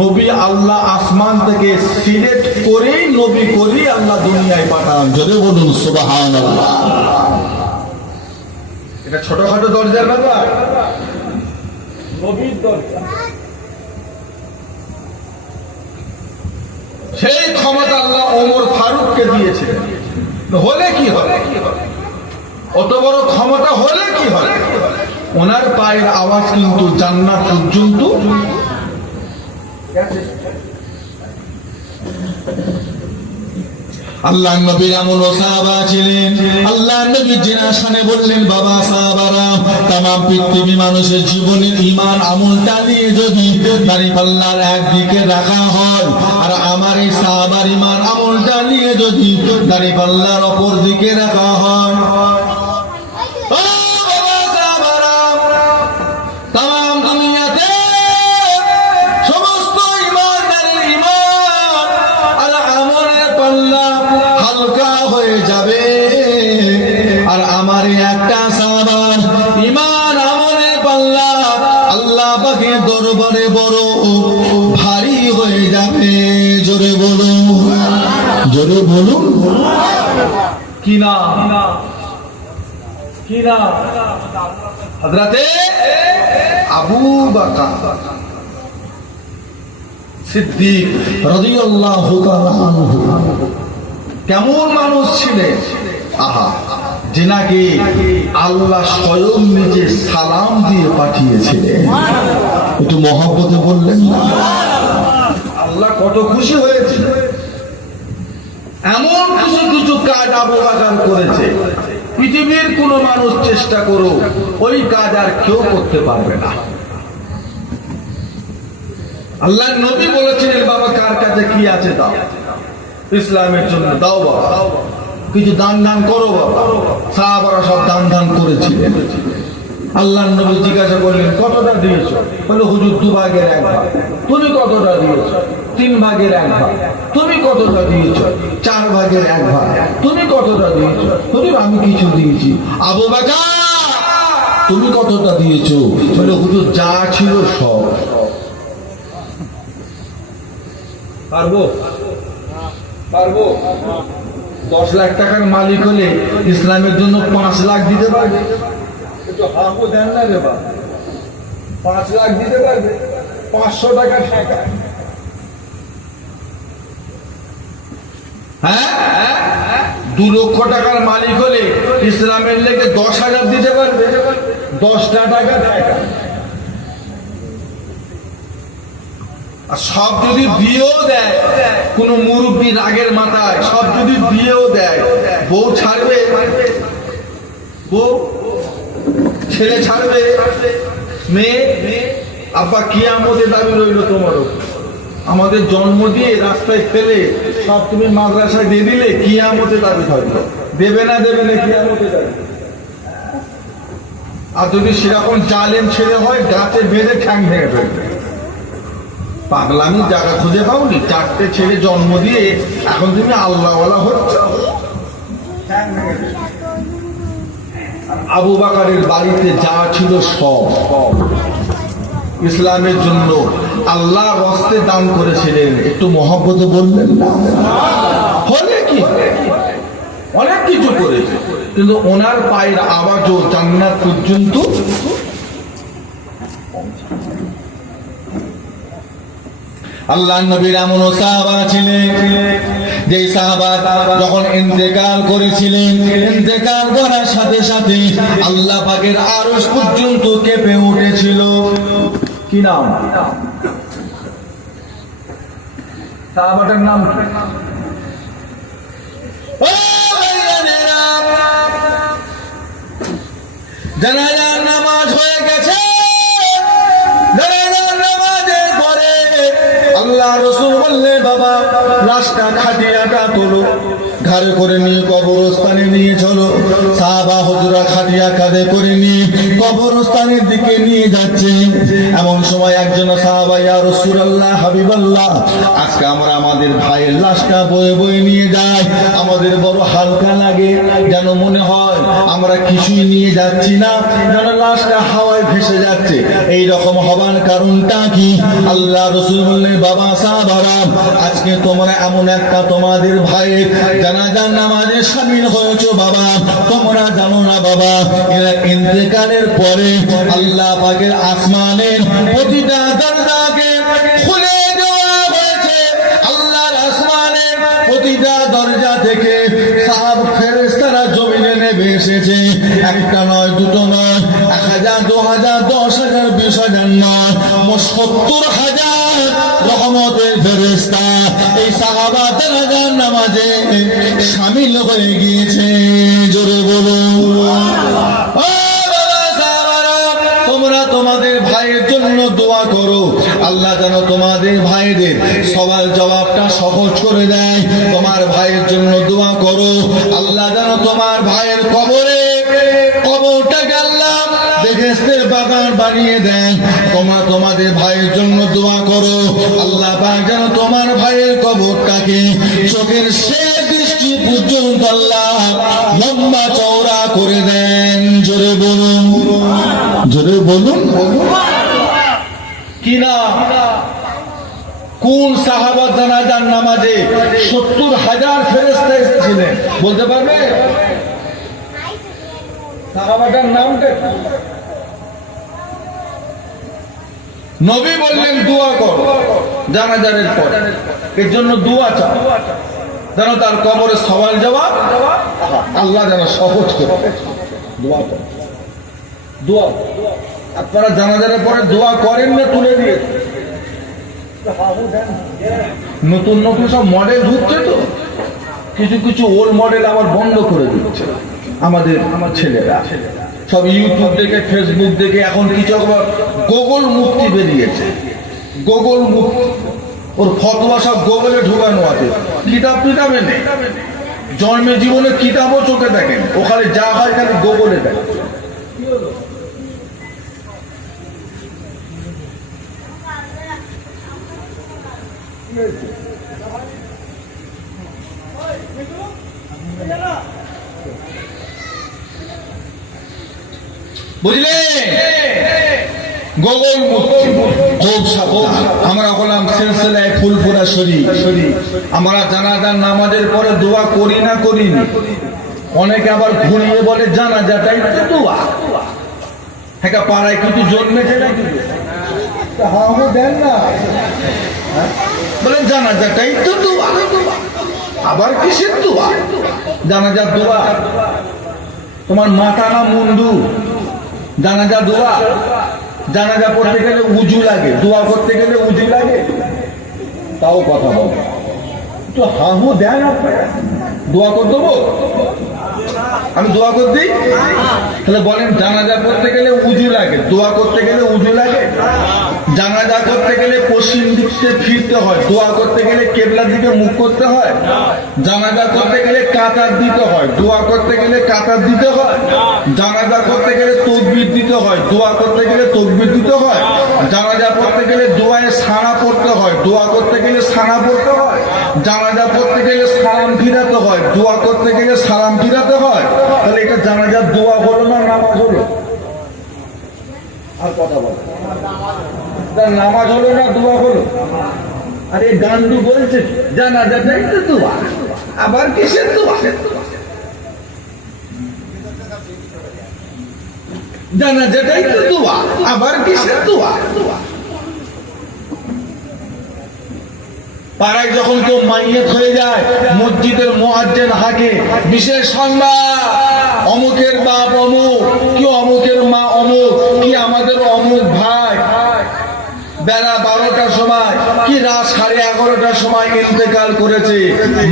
নবী আল্লাহ আসমান থেকে সিলেক্ট করেই নবী করেই আল্লাহ দুনিয়ায় পাঠান। যদি বলুন সুবহানাল্লাহ। এটা ছোটখাটো দরজার ব্যাপার, নবীর দরজা। সেই ক্ষমতা আল্লাহ ওমর ফারুককে দিয়েছিলেন। হলে কি হবে, অত বড় ক্ষমতা হলে কি হবে? ওনার পায়ের আওয়াজ কিন্তু জান্নাত পর্যন্ত। আল্লাহ নবীর এমন সাহাবা ছিলেন, আল্লাহ নবী জিনা শানে বললেন, বাবা সাহাবারা, তাম পৃথিবী মানুষের জীবনের ঈমান আমলটা নিয়ে যদি দাঁড়িপাল্লার একদিকে রাখা হয়, আর আমার এই সাহাবার ঈমান আমলটা নিয়ে যদি দাঁড়িপাল্লার অপর দিকে রাখা হয়, যাবে। আর আমার একটা সাহাবার ঈমান আমলের পাল্লা আল্লাহ পাকের দরবারে বড় ভারী হয়ে যাবে। জোরে বলুন, জোরে বলুন। কি না, কি না? হযরতে আবু বকর সিদ্দিক রাদিয়াল্লাহু তাআলা আনহু কেমন মানুষ ছিলেন? আহা, যিনাকে আল্লাহ স্বয়ং নিজে সালাম দিয়ে পাঠিয়েছিলেন। একটু মহব্বতে বললেন না? আল্লাহ কত খুশি হয়েছিল। এমন কিছু কিছু কাজ আবু বকর করেছে, পৃথিবীর কোন মানুষ চেষ্টা করো ওই কাজ আর কেউ করতে পারবে না। আল্লাহ নবী বলেছিলেন, বাবা কার কাছে কি আছে দাও, ইসলামের জন্য দাও বাবা, কিছু দান দান করো বাবা। সাহাবারা সব দান দান করেছিলেন। আল্লাহ নবী জিজ্ঞাসা করলেন, কতটা দিয়েছো? বলে, হুজুর 2 ভাগের 1 ভাগ। তুমি কতটা দিয়েছো? 3 ভাগের 1 ভাগ। তুমি কতটা দিয়েছো? 4 ভাগের 1 ভাগ। তুমি কতটা দিয়েছো? হুজুর আমি কিছু দিয়েছি। আবু বকর তুমি কতটা দিয়েছো? বলে, হুজুর যা ছিল সব। পারবো? পারবো? 10 লাখ টাকার মালিক হলে ইসলামের জন্য 5 লাখ দিতে পারবে? একটু হাঁকো দেন না রে বাবা। 5 লাখ দিতে পারবে? 500 টাকা টাকা। হ্যাঁ, 2 লক্ষ টাকার মালিক হলে ইসলামের লেগে 10,000 দিতে পারবে? 10টা টাকা টাকা। আর সব যদি দিয়েও দেয়, কোন মুরব্বী রাগের মাথায় সব যদি দিয়েও দেয়, বউ ছাড়বে? বউ ছেলে ছাড়বে? মেয়ে? আব্বা কিয়ামতের দাবি রইল তোমারও। আমাদের জন্ম দিয়ে রাস্তায় ফেলে সব তুমি মাদ্রাসায় দিয়ে দিলে, কিয়ামতের দাবি থাকবে। দেবে না, দেবে না কিয়ামতের দাবি। আর যদি সেরকম জালেম ছেলে হয়, গাছে বেঁধে ঠ্যাং ভেঙে ফেলবে। পাগলামি জায়গা খুঁজে পাওনি? 4টে ছেলে জন্ম দিয়ে এখন তুমি আল্লাহওয়ালা হচ্ছ। আবু বকরের বাড়িতে যা ছিল সব ইসলামের জন্য আল্লাহর রাস্তায় দান করেছিলেন। একটু মহব্বতে বললেন না? হলে কি, অনেক কিছু করেছে, কিন্তু ওনার পায়ের আওয়াজও জান্নাত পর্যন্ত। আল্লাহ নবীর এমন সাহাবা ছিলেন, যে সাহাবা যখন ইন্তেকাল করেছিলেন, ইন্তেকাল করার সাথে সাথে আল্লাহ পাকের আরশ পর্যন্ত কেঁপে উঠেছিল। কি নাম? সাহাবাটার নাম কি? জানাজার নামাজ হয়ে গেছে। জানাজার নামাজের পরে আল্লাহ রাসূল বললেন, বাবা লাশটা খাটিয়াটা তোলো, ঘাড়ে করে নিয়ে কবরস্থানে নিয়ে চলো। সাহাবা হুজুরা খাটিয়া কাঁধে করে নিয়ে কবরস্থানের দিকে নিয়ে যাচ্ছে। এমন সময় একজন সাহাবা, ইয়া রাসূলুল্লাহ, হাবিবাল্লাহ, আজকে আমরা আমাদের ভাইয়ের লাশটা বয়ে বয়ে নিয়ে যাই, আমাদের বড় হালকা লাগে, যেন মনে হয় আমরা কিছুই নিয়ে যাচ্ছি না, যেন লাশটা হাওয়ায় ভেসে যাচ্ছে। এই রকম হবার কারণটা কি? আল্লাহ রাসূল বললেন, বাবা সাহাবারা, আজকে তোমরা এমন একটা তোমাদের ভাইয়ের জানাজার নামাজে শামিল হয়েছো বাবা, তোমরা জানো না বাবা, এরা ইন্তেকালের পরে আল্লাহ পাকের আসমানের প্রতিটা দরজাকে খুলে দেওয়া হয়েছে। আল্লাহর আসমানের প্রতিটা দরজা থেকে সব ফেরেশতারা জমিনে নেমে এসেছে। একটা নয়, দুটো নয়, 1000, 2000, 10,000, 20,000 নয়, 70,000 রহমতের ফেরেশতা এই সাহাবা জানাজার নামাজে শামিল হয়ে গিয়েছে। জোরে বলুন। তোমরা তোমাদের ভাইয়ের জন্য দোয়া করো, আল্লাহ যেন তোমাদের ভাইদের সওয়াল জবাবটা সহজ করে দেয়। তোমার ভাইয়ের জন্য দোয়া করো, আল্লাহ যেন তোমার ভাইয়ের কবরটাকে আল্লাহ বেহেশতের বাগান বানিয়ে দেন। তোমরা তোমাদের ভাইয়ের জন্য দোয়া করো, আল্লাহ পাক যেন তোমার ভাইয়ের কবরটাকে চোখের শেষ দৃষ্টি পর্যন্ত আল্লাহ লম্বা চওড়া করে দেন। জোরে বলুন, জোরে বলুন। কি না, কোন সাহাবা জানাজার নামাজে 70,000 ফেরেশতা এসেছিলেন বলতে পারবে? সাহাবাটার নামটা নবী বললেন, দোয়া কর জানাজারের পর, এর জন্য দোয়া চাও, যেন তার কবরে সওয়াল জবাব আল্লাহ যেন সহজ করে। দোয়া কর, দোয়া। আপনারা জানাজারের পরে দোয়া করেন না তুলে দিয়ে? নতুন নতুন সব মডেল ঢুকছে, তো কিছু কিছু ওল্ড মডেল আবার বন্ধ করে দিচ্ছে। আমার ছেলেরা সব ইউটিউব দেখে, ফেসবুক দেখে, এখন কিছু আবার গুগল মুক্তি বেরিয়েছে, গুগল মুক্তি, ওর ফতোয়া সব গুগলে ঢোকানো আছে। কিতাব কিতাবে নেই, জন্মে জীবনে কিতাবও চোখে দেখেন, ওখানে যা হয় খালি গুগলে দেখেন। বুঝলে, গোগল খুব সাবধান। আমরা হলাম সিলসিলায়ে ফুলপুরা শরীফ। আমরা জানাজার নামাজের পরে দোয়া করি না করিনি? অনেকে আবার ঘুরিয়ে বলে জানাজাটাই তো দোয়া। হ্যাঁ, পাড়ায় কিন্তু জন্মেছে না, কিন্তু দেন না, বলে জানাজাটাই তো দোয়া। আবার কিসের দোয়া? জানাজার দোয়া তোমার মাথা না মুন্ডু? জানাজা দোয়া, জানাজা পড়তে গেলে উজু লাগে, দোয়া করতে গেলে উজু লাগে, তাও কথা বলো তো। হাহু দেন আপনারা, দোয়া করে দেবো আমি, দোয়া করে দিই? তাহলে বলেন, জানাজা করতে গেলে উজু লাগে, দোয়া করতে গেলে উজু লাগে? জানাজা করতে গেলে পশ্চিম দিকে ফিরতে হয়, দোয়া করতে গেলে কেবলার দিকে মুখ করতে হয়? জানাজা করতে গেলে কাতার দিতে হয়, দোয়া করতে গেলে কাতার দিতে হয়? জানাজা করতে গেলে তাকবীর দিতে হয়, দোয়া করতে গেলে তাকবীর দিতে হয়? জানাজা পড়তে গেলে দোয়ায় সানা পড়তে হয়, দোয়া করতে গেলে সানা পড়তে হয়? জানাজা পড়তে গেলে সালাম ফিরাতে হয়, দোয়া করতে গেলে সালাম ফিরাতে হয়? তাহলে এটা জানাজার দোয়া হলো না নামাজ হলো? আর কথা বলো, নামাজ হলো না দোয়া হলো? আরে গান্ডু বলছে জানাজাটাই তো দোয়া, আবার কিসের দোয়া? জানাজাটাই তো দোয়া, আবার কিসের দোয়া? পাড়ায় যখন কেউ মাইয়েত হয়ে যায়, মসজিদের মুয়াজ্জিন হাঁকে, বিশেষ সংবাদ, অমুকের বাপ অমুক, কি অমুকের মা অমুক, কি আমাদের অমুক ভাই বেলা 12টার সময়, কি রাত 11:30টার সময় সময় ইন্তেকাল করেছে,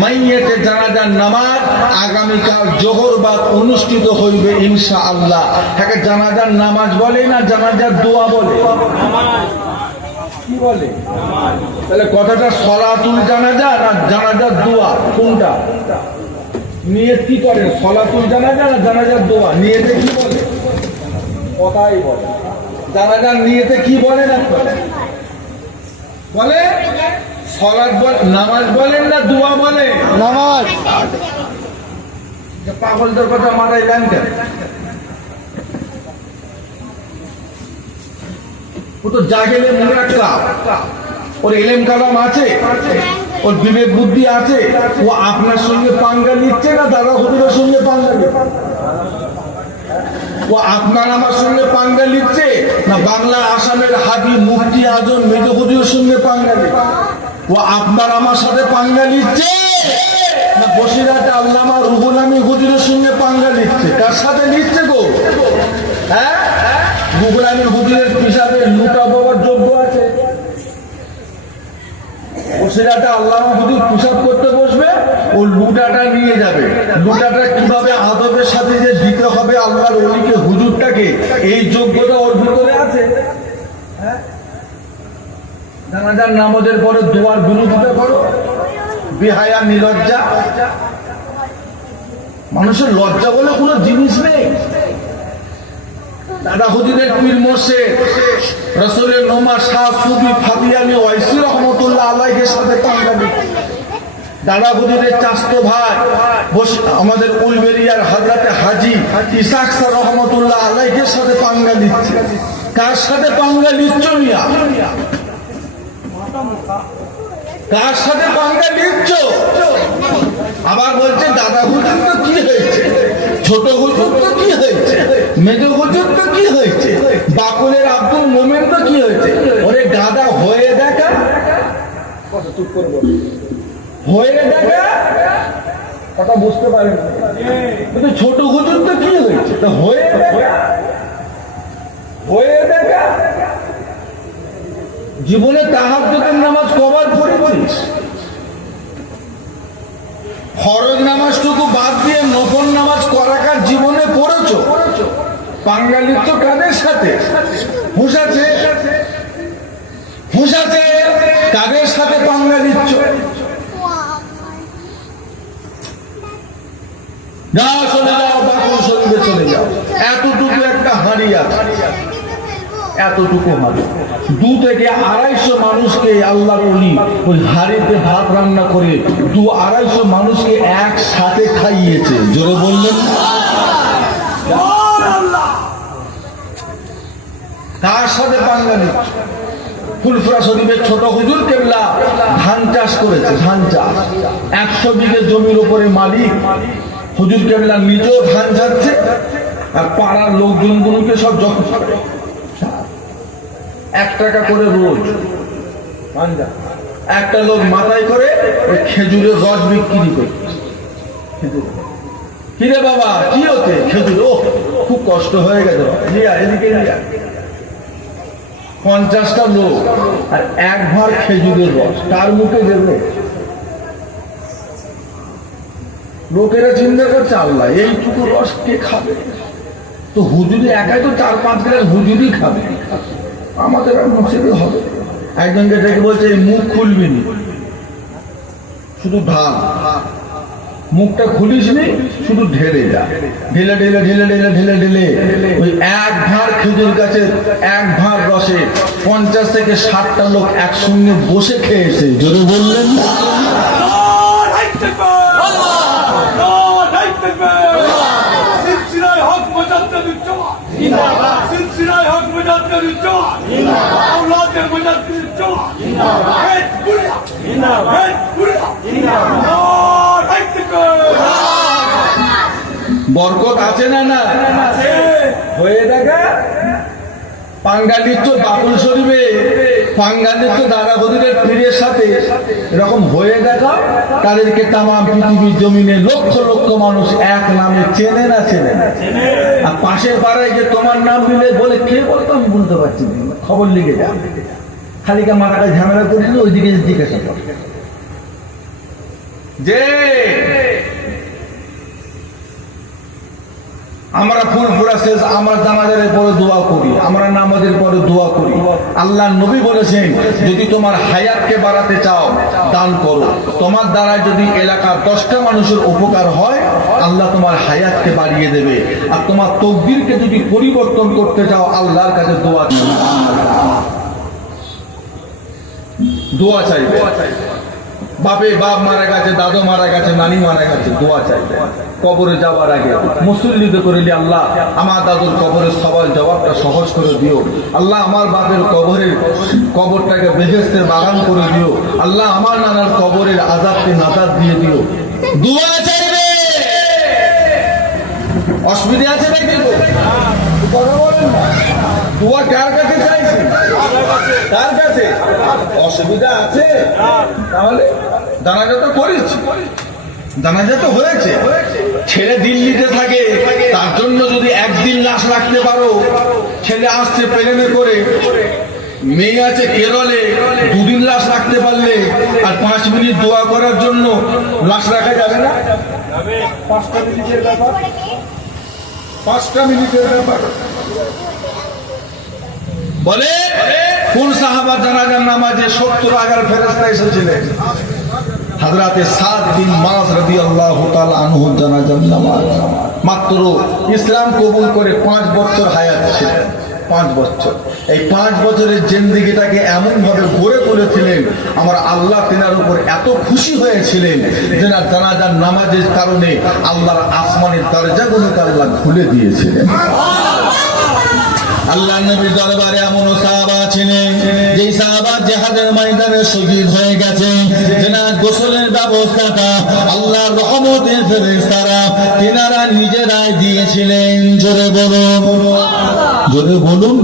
মাইয়েতে জানাজার নামাজ আগামীকাল জোহর বাদ অনুষ্ঠিত হইবে ইনশাআল্লাহ। তাকে জানাজার নামাজ বলে না জানাজার দোয়া বলে? কি বলে? তাহলে কথাটা সলাতুল জানাজা না জানাজার দোয়া, কোনটা? নিয়ত কি করে? সলাতুল জানাজা না জানাজার দোয়া? নিয়তে কি বলে? কথাই বলে। জানাজার নিয়তে কি বলে না বলে? সলাত বলে, নামাজ বলেন না দোয়া বলে? নামাজ। পাগলদের কথা মাথায় দেন কেন? ও তো জাহেলে মুরাক্কাব, ওর ইলম কালাম আছে, ওর বিবেক বুদ্ধি আছে। ও আপনার সঙ্গে পাঙ্গা নিচ্ছে না দাদা হুজুরের সঙ্গে পাঙ্গা নিচ্ছে? ও আপনার আমার সঙ্গে পাঙ্গা নিচ্ছে না বাংলা আসামের হাজি মুফতি আজম মেজ হুজুরের সঙ্গে পাঙ্গা নিচ্ছে? ও আপনার আমার সাথে পাঙ্গা নিচ্ছে না বসিরহাটে আল্লামা রুহুল আমিন হুজুরের সঙ্গে পাঙ্গা নিচ্ছে? কার সাথে নিচ্ছে গো? হ্যাঁ, রুহুল আমিন হুজুরের হিসাবে লুটা বাবার যোগ্য আছে? বসিরহাটে আল্লামা হুজুর পেশাব করতে বসবে, ও লুটাটা নিয়ে যাবে। লুটাটা কিভাবে আদবের সাথে যে দিতে হবে আল্লাহর ওলিকে হুজুরটাকে, এই যোগ্যতা ওর ভিতরে আছে? হ্যাঁ, জানাজার নামাজের পরে দোয়ার বিরোধিতা করো, বেহায়া নিলজ্জা। মানুষের লজ্জা বলে কোনো জিনিস নেই। দাদা হুজুরের পীর মোর্শেদ রাসূলের নোমা শাহ সুফি ফাতিয়ানি ওয়াইসি রহমতুল্লাহ আলাইহির সাথে পাঙ্গা নিচ্ছে। দাদা হুজুরের চাচতো ভাই আমাদের উলবেরিয়ার হযরতে হাজী ইসাক স্যার রহমতুল্লাহ আলাইহির সাথে পাঙ্গা নিচ্ছে। কার সাথে পাঙ্গা নিচ্ছ মিয়া? কার সাথে পাঙ্গা নিচ্ছ? আবার বলছে দাদা হুজুর তো কি হয়েছে, ছোট হুজুর তো কি হয়েছে, মেজ হুজুর তো কি হয়েছে, বাকুলের আব্দুল মোমেন তো কি হয়েছে? ওরে দাদা হয়ে দেখা, হয়ে দেখা কথা বুঝতে পারেন। কিন্তু ছোট হুজুর তো কি হয়েছে, তো হয়ে দেখা, হয়ে দেখা। জীবনে তাহাজ্জুদের নামাজ কবার পড়েছিস? ফরজ নামাজটুকু বাদ দিয়ে নফল নামাজ করাকার জীবনে পড়েছো? পাঙ্গালির তো কাদের সাথে? হুসাছে হুসাছে কাদের সাথে পাঙ্গা দিচ্ছ? যাও চলে যাও, বাকুল শরীরে চলে যাও। এতটুকু একটা হাঁড়ি আছে, এতটুকু হাঁড়ি, 2 থেকে 250 মানুষকে আল্লাহর ওলি ওই হাঁড়িতে ভাত রান্না করে 200-250 মানুষকে একসাথে খাইয়েছে। জোরে বললেন কার সাথে পাঙ্গা নিচ্ছে? ফুলফুরা শরীফের ছোট হুজুর কেবলা ধান চাষ করেছে, ধান চাষ 100 বিঘে জমির উপরে মালিক। হুজুর কেবলা নিজেও ধান চাচ্ছে আর পাড়ার লোকজনগুলোকে সব যখন 1 টাকা করে রোজ একটা লোক মাথায় করে ওই খেজুরের রস বিক্রি করে। কিরে বাবা কি হচ্ছে? খেজুর। ও খুব কষ্ট হয়ে গেছে, এদিকে 50টা লোক আর 1 ভার খেজুরের রস, তার মুখে বেরোলো। লোকেরা চিন্তা করছে আল্লাহ এইটুকু রস কে খাবে? তো হুজুরি একাই তো 4-5 গ্লাস হুজুরি খাবে, আমাদের আর নসিবে হবে। একজনকে ডেকে বলছে মুখ খুলবি নি, শুধু ঢাল, মুখটা খুলিস নি, শুধু ঢেলে যা, ঢেলে ঢেলে ঢেলে ঢেলে ঢেলে ঢেলে ওই 1 ভার খেজুর গাছের 1 ভার রসে 50 থেকে 60টা লোক একসঙ্গে বসে খেয়েছে। জোরে বললেন বরকত আছে না? না হয়ে দেখা পাঙ্গা নিচ্ছ বাকুল শরীফে, পাঙ্গা নিচ্ছ দাদা হুজুরের পীরের সাথে, এরকম হয়ে দেখা তাদেরকে তামাম পৃথিবীর জমিনে লক্ষ লক্ষ মানুষ এক নামে চেনে না চেনে না। আর পাশের পাড়ায় যে তোমার নাম নিলে বলে কে বলতো আমি বলতে পারছি না, খবর লিখে যা, খালিকা মাথাটা ঝামেলা করেছিল ওইদিকে জিজ্ঞাসা কর। যে আমরা ফুরফুরা শেষ, আমরা জানাজার পরে দোয়া করি, আমরা নামাজের পরে দোয়া করি। আল্লাহ নবী বলেছেন, যদি তোমার হায়াতকে বাড়াতে চাও দান করো। তোমার দ্বারা যদি এলাকার 10টা মানুষের উপকার হয়, আল্লাহ তোমার হায়াতকে বাড়িয়ে দেবে। আর তোমার তকদিরকে যদি পরিবর্তন করতে চাও, আল্লাহর কাছে দোয়া চাইবে, দোয়া চাইবে। বাপে বাপ মারা গেছে, দাদু মারা গেছে, নানি মারা গেছে, দোয়া চাইবে। কবরে যাওয়ার আগে মুসল্লিতে করিলি, আল্লাহ আমার দাদুর কবরের সওয়াল জবাবটা সহজ করে দিও। আল্লাহ আমার বাপের কবরটাকে বেহেশতের বাগান করে দিও। আল্লাহ আমার নানার কবরের আযাবকে নাজাত দিয়ে দিও। দোয়া চাইবে। অসুবিধা আছে নাকি? কথা বলেন না। দোয়া কার কাছে চাইছি? কার কাছে? অসুবিধা আছে? তাহলে জানাজা তো করেছি, জানাজা তো হয়েছে। ছেলে দিল্লিতে থাকে, তার জন্য যদি একদিন লাশ রাখতে পারো, ছেলে আসছে প্লেনে করে, মেয়ে আছে কেরলে, 2 দিন লাশ রাখতে পারলে, আর 5 মিনিট দোয়া করার জন্য লাশ রাখা যাবে না? 5টা মিনিটের ব্যাপার, 5টা মিনিটের ব্যাপার। বলে কোন সাহাবা জানাজার নামাজে 70,000 ফেরেশতা এসেছিলেন? হযরতে সাদ বিন মাস রাদিয়াল্লাহু তাআলা আনহু জানাজার নামাজ। মাত্র ইসলাম কবুল করে 5 বছর হায়াত ছিলেন, 5 বছর। এই 5 বছরের জিন্দেগিটাকে এমন ভাবে গড়ে তুলেছিলেন, আমার আল্লাহ তেনার উপর এত খুশি হয়েছিলেন যে না, জানাজার নামাজের কারণে আল্লাহর আসমানের দরজাগুলোকে আল্লাহ খুলে দিয়েছিলেন। আল্লাহ নবীর দরবারে এমন সাহাবা ছিলেন, যে সাহাবা জিহাদের ময়দানে শহীদ হয়ে গেছে, যেনার গোসলের ব্যবস্থাটা আল্লাহর রহমতের ফেরেশতারা তেনারা নিজেরাই দিয়েছিলেন। জোরে বলুন, জোরে বলুন।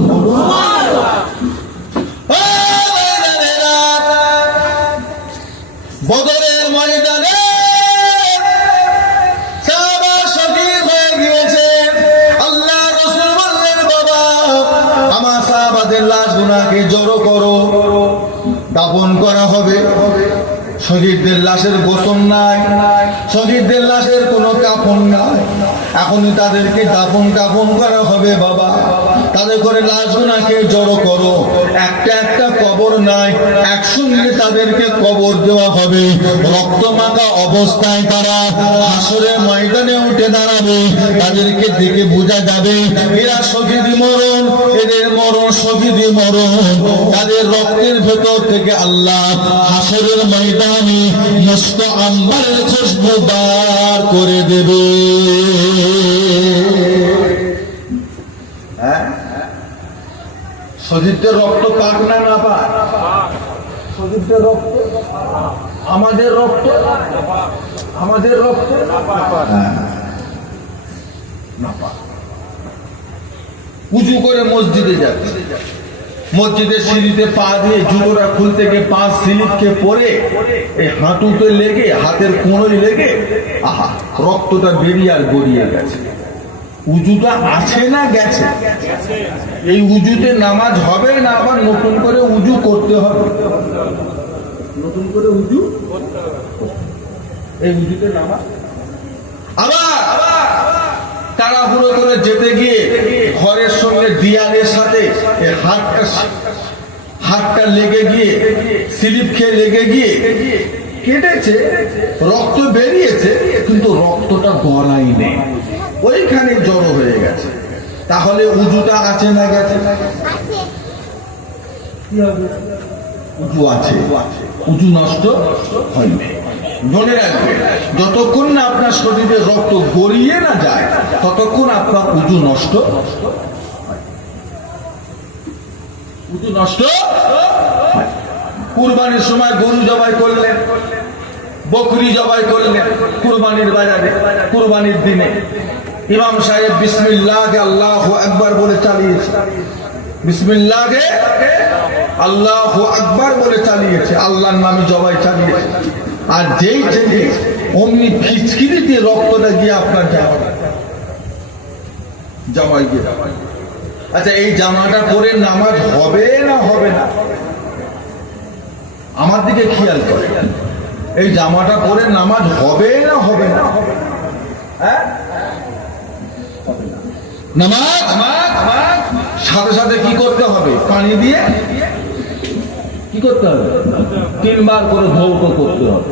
বদরের ময়দানে সাহাবা শহীদ হয়ে গিয়েছে। আল্লাহ রাসূল বললেন, বাবা আমার সাহাবাদের লাশগুলোকে জড়ো করো, দাফন করা হবে। শহীদদের লাশের গোসল নাই, শহীদদের লাশের কোনো কাফন নাই, এখনই তাদেরকে দাফন কাফন করা হবে। বাবা তাদের করে লাশগুলোকে জড়ো করো, একটা একটা কবর নাই, একসঙ্গে তাদেরকে কবর দেওয়া হবে। রক্তমাখা অবস্থায় তারা হাসরের ময়দানে উঠে দাঁড়াবে, তাদেরকে দেখে বোঝা যাবে এরা শহীদি মরণ, এদের মরণ শহীদি মরণ। তাদের রক্তের ভেতর থেকে আল্লাহ হাসরের ময়দানে নষ্ট আম্বারের খুশবু বার করে দেবে। শহীদদের রক্ত পাক না না পাক? শহীদদের রক্ত আমাদের রক্ত, আমাদের রক্ত না পাক। উজু করে মসজিদে যাচ্ছে, মসজিদের সিঁড়িতে পা দিয়ে জুতোটা খুলতে গিয়ে পা স্লিপকে পরে এই হাঁটুতে লেগে, হাতের কোণই লেগে, আহা রক্তটা বেরিয়ে আর গড়িয়ে গেছে। উজুটা আছে না গেছে? এই উজুতে নামাজ হবে না, আবার নতুন করে উজু করতে হবে, নতুন করে উজু, এই উজুতে নামাজ। আবার তাড়াহুড়ো করে যেতে গিয়ে ঘরের সঙ্গে দিয়ালের সাথে হাতটা লেগে গিয়ে, স্লিপ খেয়ে লেগে গিয়ে কেটেছে, রক্ত বেরিয়েছে, কিন্তু রক্তটা গড়াই নেই, ওইখানে জড়ো হয়ে গেছে। তাহলে উজুটা আছে না গেছে? কি হবে? উজু আছে, উজু নষ্ট হয়নি। মনে রাখবে, যতক্ষণ না আপনার শরীরে রক্ত গড়িয়ে না যায়, ততক্ষণ আপনার উজু নষ্ট, উজু নষ্ট। কুরবানির সময় গরু জবাই করলেন, বকরি জবাই করলেন কুরবানির বাজারে, কুরবানির দিনে ইমাম সাহেব বিসমিল্লাহে আল্লাহু আকবার বলে চালিয়েছে, বিসমিল্লাহে আল্লাহু আকবার বলে চালিয়েছে, আল্লাহর নামে জবাই চালিয়েছে। আর যেই ছেলে অমনি ফিচকিরি দিয়ে রক্তটা গিয়ে আপনার জামাই গিয়ে, আচ্ছা এই জামাটা পরে নামাজ হবে না হবে না? আমার দিকে খেয়াল করে, এই জামাটা পরে নামাজ হবে না হবে না? হ্যাঁ, নামাজ সাথে সাথে কি করতে হবে? পানি দিয়ে কি করতে হবে? 3 বার করে ধৌত করতে হবে।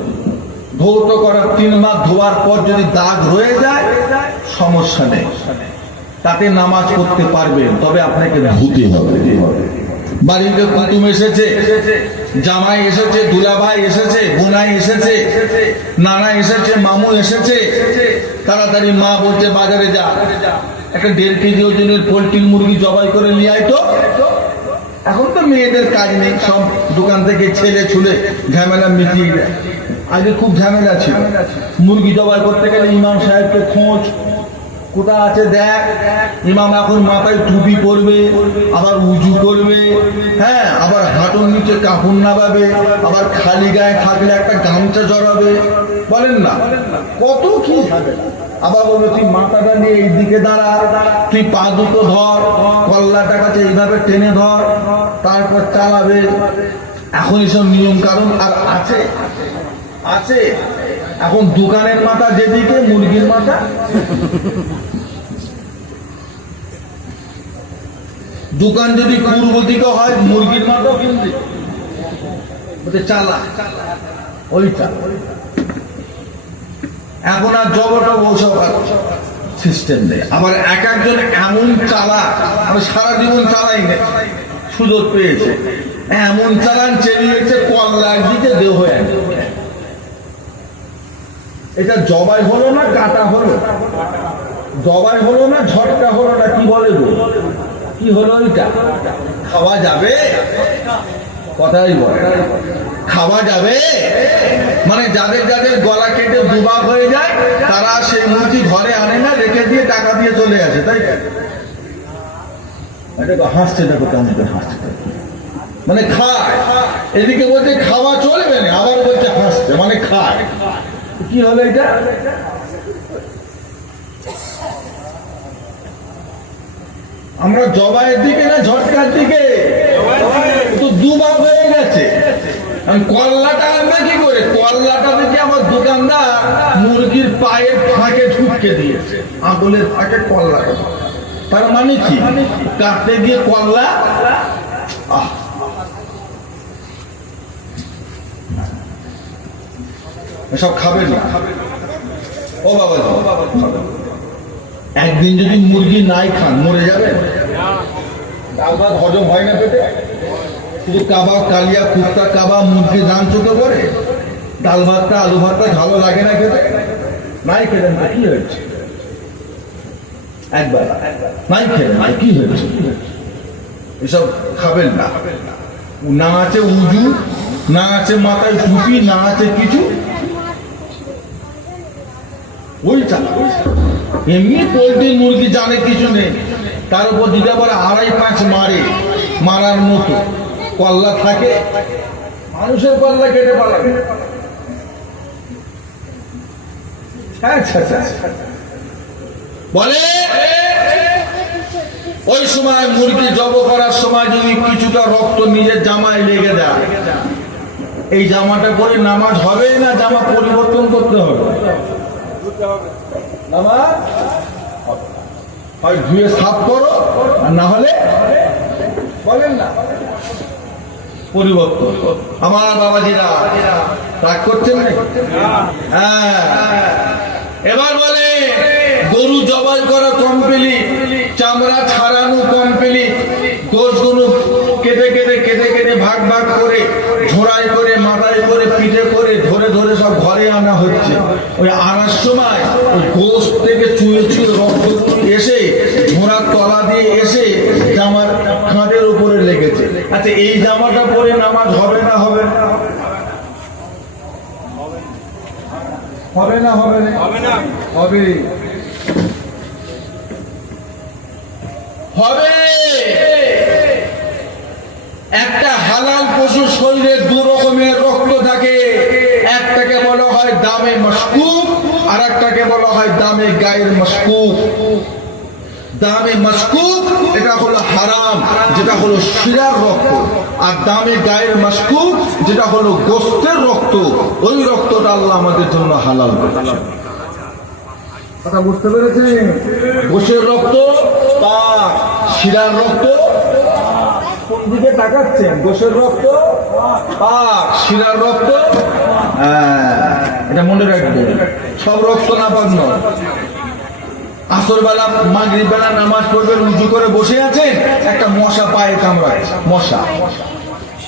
ধৌত করার 3 বার ধোয়ার পর যদি দাগ রয়ে যায় সমস্যা নেই, তাতে নামাজ পড়তে পারবেন, তবে আপনাকে ধুতে হবে। বাড়িতে কুটুম এসেছে, জামাই এসেছে, দুলাভাই এসেছে, বোনাই এসেছে, নানা এসেছে, মামু এসেছে, তাড়াতাড়ি মা বলছে বাজারে যা, একটা 1.5 কেজি ওজনের পোল্ট্রি মুরগি জবাই করে নিয়ে আয় তো। এখন তো মেয়েদের কাজ নেই, সব দোকান থেকে ছেলে ছুলে ঝামেলা মিটিয়ে দেয়। আগে খুব ঝামেলা ছিল, মুরগি জবাই করতে গেলে ইমাম সাহেবকে খোঁজ, কোথা আছে দেখ। ইমাম এখন মাথায় টুপি পরবে, আবার উজু করবে, হ্যাঁ, আবার হাঁটুর নিচে কাপড় নামাবে, আবার খালি গায়ে থাকলে একটা গামছা জড়াবে, বলেন না কত কি ঝামেলা। আবার বলবে তুই মাথাটা নিয়ে এই দিকে দাঁড়া, তুই পা দুটো ধর, কল্লাটা কাছে এইভাবে টেনে ধর, তারপর চালাবে। এখন এসব নিয়ম কারণ আর আছে? আছে। এখন দোকানের মাথা যেদিকে, মুরগির মাথা দোকান যদি পূর্ব দিকে হয়, মুরগির মাথা কিন্তু চালা ওইটা। এখন আর জবটা ওসব সিস্টেম নেই। আবার এক একজন এমন চালা, আমি সারা জীবন চালাই না, সুযোগ পেয়েছে, এমন চালান চেলিয়েছে কল্লার দিকে দেহ হয়ে। এটা জবাই হলো না কাটা হলো? জবাই হলো না ঝটকা হলো না? কি বলে গো, কি হলো? এটা খাওয়া যাবে? কথাই বলে খাওয়া যাবে? মানে যাদের যাদের গলা কেটে দুবা হয়ে যায় তারা সেই মুরগি ঘরে আনে না, রেখে দিয়ে টাকা দিয়ে চলে আসে, তাই হাসছে, দেখো কেমন হাসছে, মানে খায়। এদিকে বলছে খাওয়া চলবে না, আবার বলছে হাসছে, মানে খায়। কি হলো এটা? আমরা জবাইয়ের দিকে না ঝটকার দিকে? তো দুবার হয়ে গেছে। কল্লাটা আনবে কি করে? কল্লাটা দেখে আমার দোকানদার মুরগির পায়ের ফাঁকে ঢুকে দিয়েছে, আঙুলের ফাঁকে কল্লাটা। তার মানে কি? কাটতে গিয়ে কল্লা এসব খাবে না। ও বাবা, একদিন যদি মুরগি নাই খান মরে যাবে? ডাল ভাত হজম হয় না পেটে? শুধু কাবাব, কালিয়া, কুর্তা কাবাব, মুরগি রান চোখে পড়ে, ডাল ভাতটা আলু ভাতটা ভালো লাগে না খেতে? নাই খেলেন না কি হয়েছে? একবার নাই খেলেন নাই কি হয়েছে? এসব খাবেন না। না আছে উজু, না আছে মাথায় টুপি, না আছে কিছু, ওই চালা। এমনি পোল্ট্রি মুরগি জানে কিছু নেই, তার উপর দিতে পারে 2.5-5 মারে, মারার মতো কল্লা থাকে। মানুষের কল্লা কেটে পালাবে। বলে ওই সময় মুরগি জব করার সময় যদি কিছুটা রক্ত নিজের জামায় লেগে দেয়, এই জামাটা পরে নামাজ হবে না জামা পরিবর্তন করতে হবে? নামাজ হয় ধুয়ে সাফ করো, আর না হলে বলেন না পরিবর্তন। আমার বাবাজিরা রাগ করছেন না? হ্যাঁ, এবার বলে গরু জবাই করা কমপ্লিট, চামড়া ছাড়ানো কমপ্লিট, গোশগুলো কেটে কেটে কেটে কেটে ভাগ ভাগ করে, ঝোড়াই করে, মাথায় করে, পিঠে করে, ধরে ধরে সব ঘরে আনা হচ্ছে। ওই আনার সময় ওই গোশ থেকে চুয়ে চুয়ে রক্ত এসে ঘোড়ার তলা দিয়ে এসে জামার খাঁদের উপরে লেগেছে। আচ্ছা, এই জামাটা পরে নামাজ হবে না হবে না? হবে না হবে না? হবে হবে। একটা হালাল পশুর শরীরে 2 রকমের রক্ত থাকে, একটাকে বলা হয় দামে মশকুক, আর একটাকে বলা হয় দামে গায়ের মশকুক। দামে মাসকুক এটা হলো হারাম, যেটা হলো শিরার রক্ত। আর দামে গায়ের মাসকুক যেটা হলো গোস্তের রক্ত, ওই রক্তটা আল্লাহ আমাদের জন্য হালাল করেছে। কথা বুঝতে পেরেছেন? গোশের রক্ত পাক, শিরার রক্ত কোন দিকে তাকাচ্ছেন? গোশের রক্ত পাক, শিরার রক্ত এটা মনে রাখবেন। সব রক্ত না পাক নয়। আসর বেলা মাগরিব বেলা নামাজ পড়বেন, উজু করে বসে আছেন, একটা মশা পায়ে কামড়ায়, মশা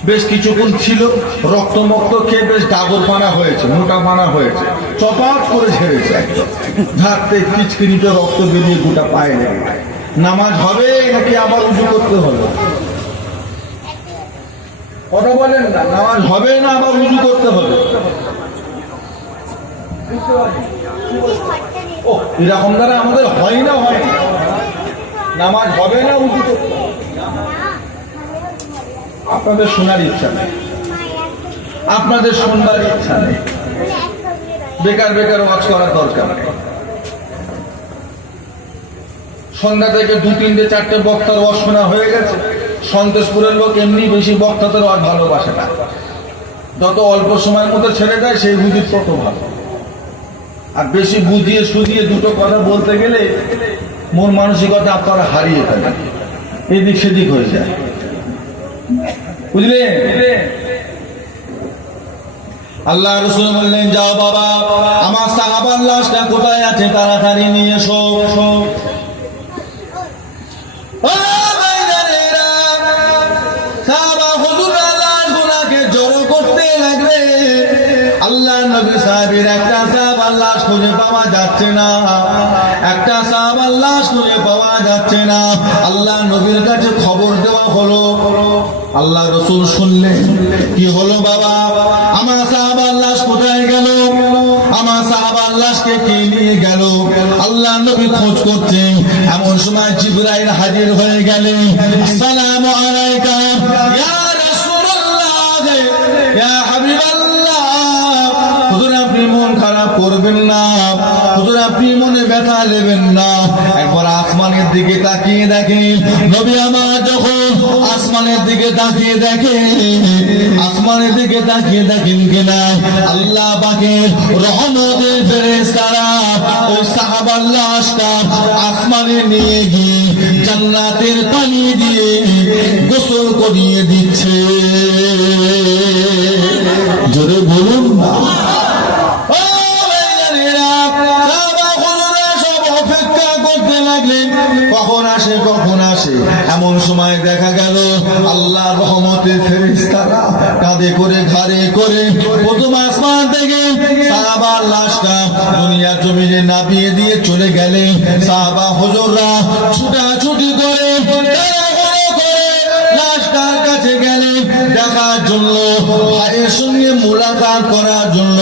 বেশ কিছুক্ষণ ছিল, রক্ত মক্ত খেয়ে বেশ ডাগর পানা হয়েছে, মোটা পানা হয়েছে, চপাট করে ছেড়েছে, ঝাড়তে কিচকিরিতে রক্ত বেরিয়ে গোটা পায়ে লেগে। নামাজ হবে নাকি আবার উজু করতে হবে? কথা বলেন না, নামাজ হবে না আবার উজু করতে হবে? ও এরকম দ্বারা আমাদের হয় না, হয় না, নামাজ হবে না উজু করতে হবে। আপনাদের শোনার ইচ্ছা নেই, আপনাদের শুনবার ইচ্ছা নেই, বেকার বেকার ওয়াজ করার দরকার নেই। সন্ধ্যা থেকে 2-3-4টে বক্তার ওয়াজ শোনা হয়ে গেছে। সন্তোষপুরের লোক এমনি বেশি বক্তাদের ওয়াজ ভালোবাসে না, যত অল্প সময়ের মধ্যে ছেড়ে দেয় সেই হুজুর তত ভালো। আর বেশি বুঝিয়ে সুঝিয়ে দুটো কথা বলতে গেলে মন মানসিকতা আপনারা হারিয়ে ফেলেন, এদিক সেদিক হয়ে যায়, বুঝলেন? আল্লাহ রাসূল বললেন, যাও বাবা, আমার সাহাবার লাশটা কোথায় আছে তাড়াতাড়ি নিয়ে এসো। আল্লাহ নবী সাহাবীর একটা সাহাবার লাশ খুঁজে পাওয়া যাচ্ছে না, একটা সাহাবার লাশ খুঁজে পাওয়া যাচ্ছে না। আল্লাহ নবীর কাছে খবর দেওয়া হলো। আল্লাহ রাসূল শুনলেন, কি হলো বাবা, আমার সাহাবার লাশ কোথায় গেল, আমার সাহাবার লাশকে কে নিয়ে গেল? আল্লাহ নবী খোঁজ করছেন, এমন সময় জিবরাইল হাজির হয়ে গেলেন। আসসালামু আলাইকা ইয়া রাসূলুল্লাহ, ইয়া হাবিবাল্লাহ। হুজুর আপনি মন খারাপ করবেন না, হুজুর আপনি মনে ব্যথা নেবেন না। একবার আসমানের দিকে তাকিয়ে দেখেন। নবী আমার যখন আসমানের দিকে তাকিয়ে দেখেন, আসমানের দিকে তাকিয়ে দেখেন কিনা আল্লাহ পাকের রহমতের ফেরেশতারা ওই সাহাবার লাশটা আসমানে নিয়ে গিয়ে জান্নাতের পানি দিয়ে গোসল করিয়ে দিচ্ছে। জোরে বলুন না। কখন আসে কখন আসে, এমন সময় দেখা গেল আল্লাহ রহমতের ফেরেশতারা কাঁধে করে ঘাড়ে করে প্রথম আসমান থেকে সাহাবার লাশটা দুনিয়া জমিনে নামিয়ে দিয়ে চলে গেলেন। সাহাবা হুজুররা ছুটাছুটি করে লাশটার কাছে গেলেন দেখার জন্য, ভাইয়ের সঙ্গে মুলাকাত করার জন্য,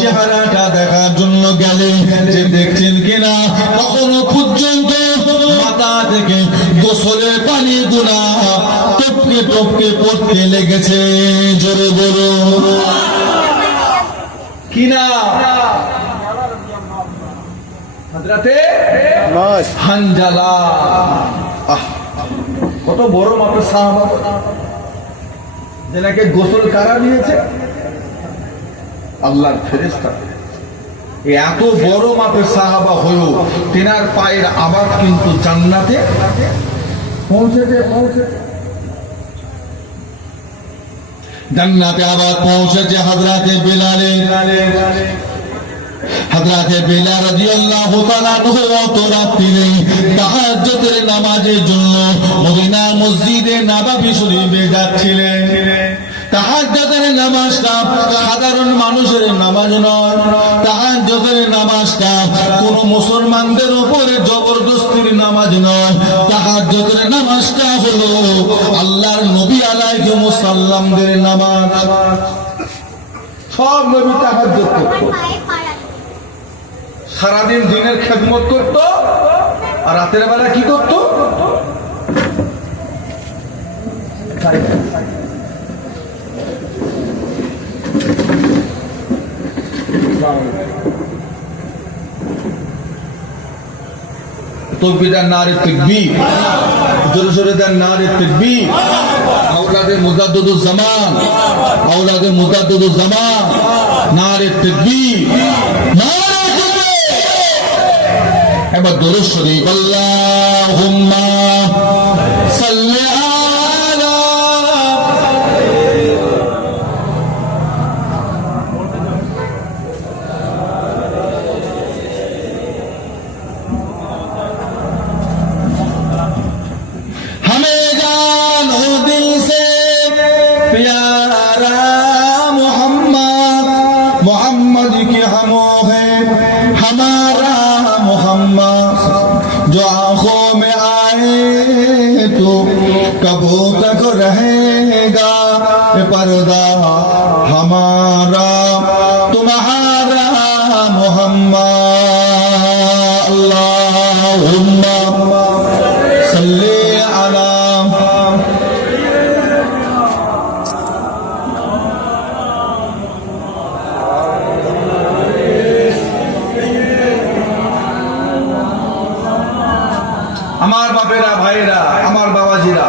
চেহারাটা দেখার জন্য গেলেন যে দেখছেন কিনা কখনো পর্যন্ত মাথা থেকে গোসলের পানি গুনা টপকে টপকে পড়তে লেগেছে। জোরে বলো কিনা? হযরতে হানজালা, কত বড় মাপের সাহাবা, যেনাকে গোসল কারা দিয়েছে? আল্লাহর ফেরেশতা। এত বড় মাপের সাহাবা হয়েও তেনার পায়ের আবার কিন্তু জান্নাতে পৌঁছেছে। জান্নাতে আবার পৌঁছেছে হযরতে বেলালে। হযরতে বেলাল রাদিয়াল্লাহু তাআলা অত রাত্রিরে তাহাজ্জুদের নামাজের জন্য মদিনার মসজিদে নববী শরীফে যাচ্ছিলেন। তাহাজ্জুদের নামাজটা সাধারণ মানুষের নামাজ নয়, তাহাজ্জুদের নামাজটা কোন মুসলমানদের উপরে জবরদস্তির নামাজ নয়। তাহাজ্জুদের নামাজটা হলো আল্লাহর নবী আলাইহিস সালামদের নামাজ। সব নবী তাহাজ্জুদ করতো, সারাদিন দিনের খেদমত করত, আর রাতের বেলা কি করত? তকবীর নারে তাকবীর, জোরে জোরে দেন নারে তাকবীর। আওলাদে মুজাদ্দিদুজ জামান, আওলাদে মুজাদ্দিদুজ জামান, নারে তাকবীর, নারে তাকবীর। এবার দরুদ শরীফ আল্লাহুম্মা সাল্লি আলা हमें जानो दिल से प्यारा मोहम्मद, मोहम्मद की हमो है हमारा मोहम्मद, जो आंखों में आए तो कबो तक रहेगा ये पर्दा हमारा तुम्हारा मोहम्मद। अल्लाहुम्मा सल्ली अला আমার বাপেরা, ভাইরা, আমার বাবাজিরা,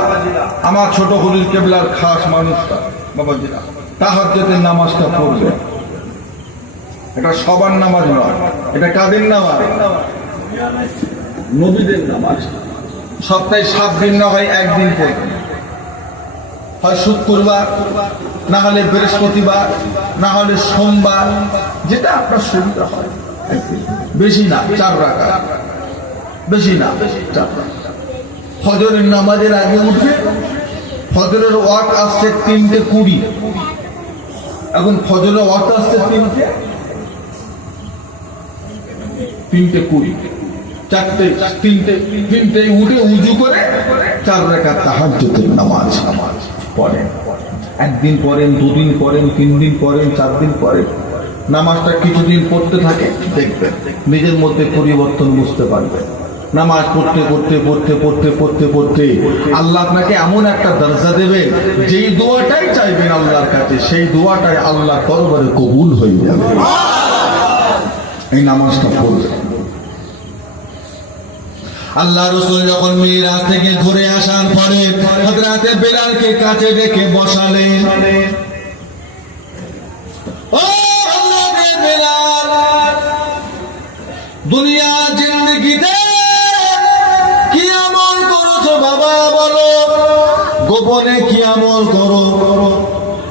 আমার ছোট হলির কেবলার খাস মানুষটা বাবাজিরা, তাহাজ্জুদের নামাজটা পড়বে। এটা সবার নামাজ নয়, এটা কাদের নামাজ? নবীদের নামাজ। সপ্তাহে 7 দিন না হয় একদিন পড়বে, হয় শুক্রবার, না হলে বৃহস্পতিবার, না হলে সোমবার, যেটা আপনার সুবিধা হয়। বেশি না, 4 রাকাত, বেশি না 4 রাকাত। ফজরের নামাজের আগে উঠে, ফজরের ওয়াক্ত আসছে 3:20, এখন ফজরের ওয়াক্ত আসছে 3:20, 3টে উঠে উজু করে 4 রাকাত তাহাজ্জুদের নামাজ পড়েন। একদিন পড়েন, 2 দিন পড়েন, 3 দিন পড়েন, 4 দিন পড়েন। নামাজটা কিছুদিন পড়তে থাকে, দেখবেন নিজের মধ্যে পরিবর্তন বুঝতে পারবেন। নামাজ পড়তে পড়তে পড়তে পড়তে পড়তে পড়তে আল্লাহ আপনাকে এমন একটা দরজা দেবে, যেই দোয়াটাই চাইবেন আল্লাহর কাছে, সেই দোয়াটাই আল্লাহর দরবারে কবুল হয়ে যাবে। এই নামাজটা পড়বেন। আল্লাহ রাসূল যখন মিরাজ থেকে ঘুরে আসার পরে হযরতে বেলালকে কাছে ডেকে বসালেন। ও হযরতে বেলাল, দুনিয়া জিন্দেগিতে কি আমল করেছো বাবা বলো, গোপনে কি আমল করো,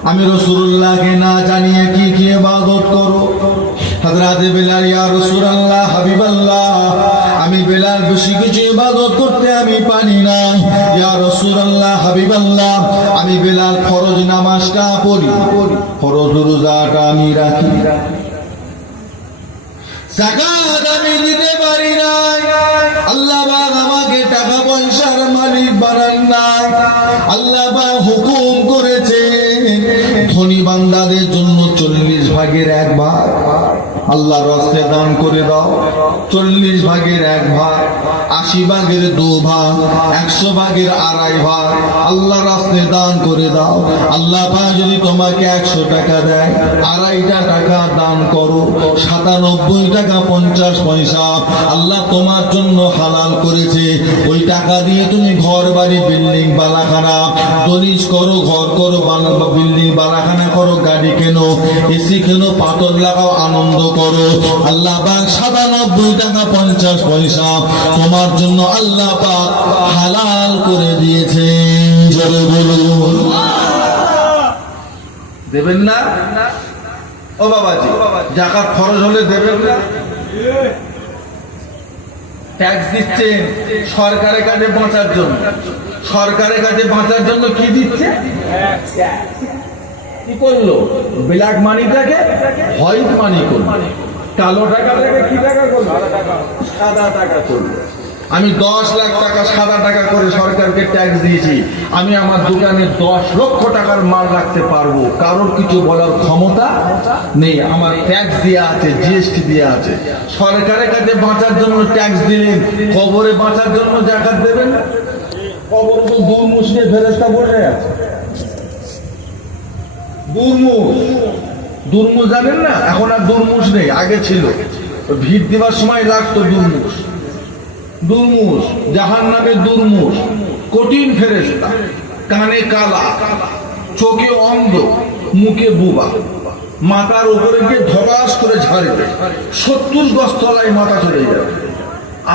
আমি রাসূলুল্লাহকে না জানিয়ে কি কি ইবাদত করো। হযরতে বেলাল, ইয়া রাসূলুল্লাহ, হাবিবাল্লাহ, আমি বেলাল বেশি কিছু ইবাদত করতে আমি পারি না। ইয়া রাসূলুল্লাহ, হাবিবাল্লাহ, আমি বেলাল ফরজ নামাজটা পড়ি, ফরজ রোজাটা আমি রাখি, যাকাত আমি দিতে পারি না। আল্লাহ পাক আমাকে টাকা পয়সার মালিক বানান নাই। আল্লাহ পাক হুকুম করেছে ধনী বান্দাদের জন্য 40 ভাগের 1 ভাগ আল্লাহর রাস্তে দান করে দাও। 40 ভাগের 1 ভাগ, 80 ভাগের 2 ভাগ, 100 ভাগের 2.5 ভাগ আল্লাহর রাস্তে দান করে দাও। আল্লাহ পাক যদি তোমাকে 100 টাকা দেয়, 2.5 টাকা দান করো, 97 টাকা 50 পয়সা আল্লাহ তোমার জন্য হালাল করেছে। ওই টাকা দিয়ে তুমি ঘর বাড়ি বিল্ডিং বালাখানা দলিজ করো, ঘর করো, বিল্ডিং বালাখানা করো, গাড়ি কেনো, এসি কেনো, পাথর লাগাও, আনন্দ করো। আল্লাহ পাক 97 টাকা 50 পয়সা তোমার জন্য আল্লাহ পাক হালাল করে দিয়েছে। জোরে বলুন, দেবেন না? ও বাবাজি, যাকাত ফরজ হলে দেবেন না? ট্যাক্স দিচ্ছেন সরকারের কাছে বাঁচার জন্য, সরকারের কাছে বাঁচার জন্য কি দিচ্ছে? কি করলো? ব্ল্যাক মানিটাকে হোয়াইট মানি করলো, কালো টাকাটাকে কি টাকা করলো? সাদা টাকা করলো। আমি 10 লাখ টাকা সাদা টাকা করে সরকারকে ট্যাক্স দিয়েছি, আমি আমার দোকানে 10 লক্ষ টাকার মাল রাখতে পারবো, কারোর কিছু বলার ক্ষমতা নেই। আমার ট্যাক্স দেওয়া আছে, জিএসটি দেওয়া আছে। সরকারের কাছে বাঁচার জন্য ট্যাক্স দিলেন, কবরে বাঁচার জন্য জাকাত দেবেন? কবর তো দূর মুসলে ফেরেশতা বসে আছে। দুর্মুষ জানেন না? এখন আর দুর্মুষ নেই, আগে ছিল। ভিড় দেওয়ার সময় লাগতো দুর্মুষ, দুর্মুষ, জাহান্নামের দুর্মুষ, কঠিন ফেরেশতা, কানে কালা, চোখে অন্ধ, মুখে বুবা, মাথার উপরে গিয়ে ধবাস করে ঝাড়বে, 70 গজ তলায় মাথা চলে যাবে,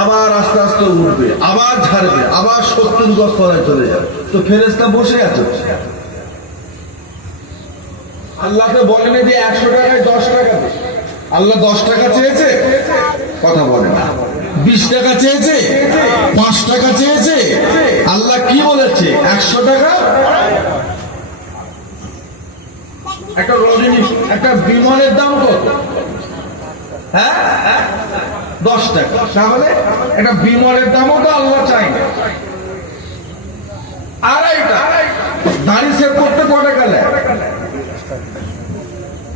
আবার আস্তে আস্তে উঠবে, আবার ঝাড়বে, আবার 70 গজ তলায় চলে যাবে। তো ফেরেশতা বসে আছে। আল্লাহকে বলেনি যে 100 টাকায় 10 টাকা দে। আল্লাহ 10 টাকা চেয়েছে? কথা বলে না। 20 টাকা চেয়েছে? 5 টাকা চেয়েছে? আল্লাহ কি বলেছে? 100 টাকা। একটা রজনী, একটা বিমানের দাম কত? হ্যাঁ, 10 টাকা। তাহলে একটা বিমানের দামও তো আল্লাহ চাই না। আড়াইটা দাড়ি সেভ করতে ক টাকা নেয়?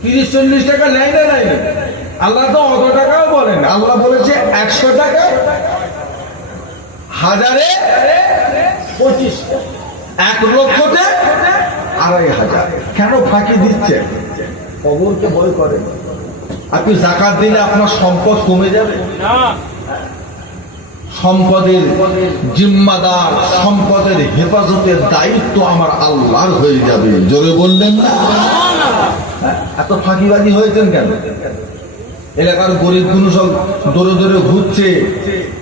30-40 টাকা নেয় না? নেয় না। আল্লাহ তো অত টাকাও বলেন। আল্লাহ বলেছে 100 টাকা, হাজারে 25, 1 লক্ষতে 2500। কেন ফাঁকি দিচ্ছে? কবরকে ভয় করে। আপনি যাকাত দিলে আপনার সম্পদ কমে যাবে? সম্পদের জিম্মাদার, সম্পদের হেফাজতের দায়িত্ব আমার আল্লাহর হয়ে যাবে। জোরে বললেন না? এত ফাঁকিবাজি হয়েছেন কেন? এলাকার গরিব গুলো সব দৌড়ে দৌড়ে ঘুরছে,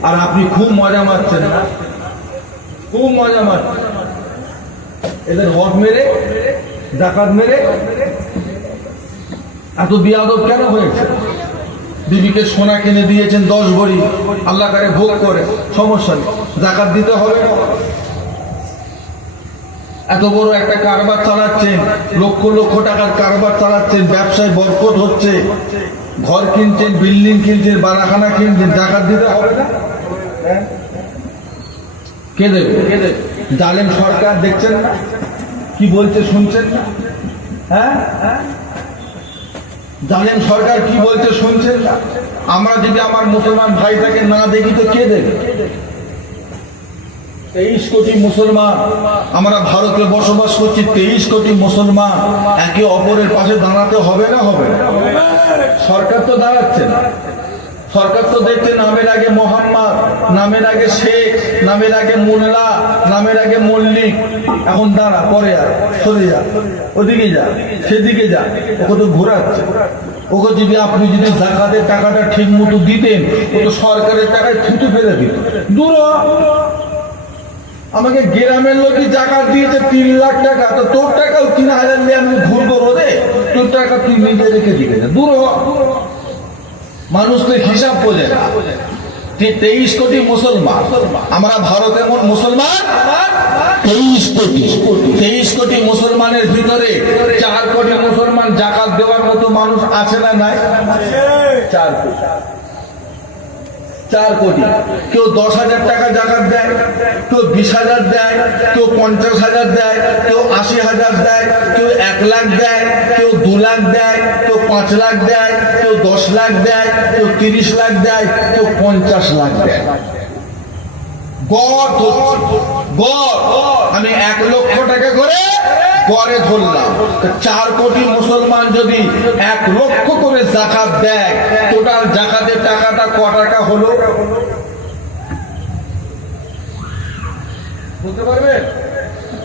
আর আপনি খুব মজা মারছেন না? খুব মজা মারছেন। এদের হক মেরে, ডাকাত মেরে এত বিয়াদব কেন হয়েছে? বিবিকে সোনা কিনে দিয়েছেন 10 ভরি, আল্লাহ কারে ভোগ করে, সমস্যা নেই, যাকাত দিতে হবে না। এত বড় একটা কারবার চালাচ্ছেন, লক্ষ লক্ষ টাকার কারবার চালাচ্ছেন, ব্যবসায় বরকত হচ্ছে, ঘর কিনছেন, বিল্ডিং কিনছেন, বারাখানা কিনছেন, যাকাত দিতে হবে না? কে দেবে? জালেম সরকার দেখছেন না কি বলছে? শুনছেন না? হ্যাঁ, জালেম সরকার কি বলছে শুনছেন না? আমরা যদি আমার মুসলমান ভাইটাকে না দেখি তো কে দেবে? 23 কোটি মুসলমান আমরা ভারতে বসবাস করছি। 23 কোটি মুসলমান একে অপরের পাশে দাঁড়াতে হবে না? হবে না? সরকার তো দাঁড়াচ্ছে না। সরকার তো দেখছে নামের আগে মোহাম্মদ, নামের আগে শেখ, নামের আগে মোল্লা, নামের আগে মল্লিক। এখন দাঁড়া, পরে আর সরে যা, ওদিকে যা, সেদিকে যা, ওকে তো ঘোরাচ্ছে। ওকে যদি আপনি যদি যাকাতের টাকাটা ঠিক মতো দিতেন, ও তো সরকারের টাকায় থুতু ফেলে দিত। দূর হ। আমাকে গ্রামের লোকই যাকাত দিয়েছে 3 লাখ টাকা, তো তোর টাকাও 3000 নিয়ে আমি ঘুরবো রোদে? তোর টাকা তুই নিজে রেখে দিবে। দূর হ। মানুষ তো হিসাব বোঝে না। 23 কোটি মুসলমান, আমরা ভারত এমন মুসলমান 23 কোটি। 23 কোটি মুসলমানের ভিতরে 4 কোটি মুসলমান যাকাত দেওয়ার মতো মানুষ আছে না? নাই? 4 কোটি। 4 কোটি। কেউ 10,000 টাকা যাকাত দেয়, কেউ 20,000 দেয়, কেউ 50,000 দেয়, কেউ 80,000 দেয়, কেউ 1 লাখ দেয়, কেউ 2 লাখ দেয়, কেউ 5 লাখ দেয়, কেউ 10 লাখ দেয়, কেউ 30 লাখ দেয়, কেউ 50 লাখ দেয়। গড় আমি 1 লক্ষ টাকা করে গড়ে ধরলাম। 4 কোটি মুসলমান যদি 1 লক্ষ করে যাকাত দেয়, টোটাল যাকাতের টাকাটা ক টাকা হলো বলতে পারবে?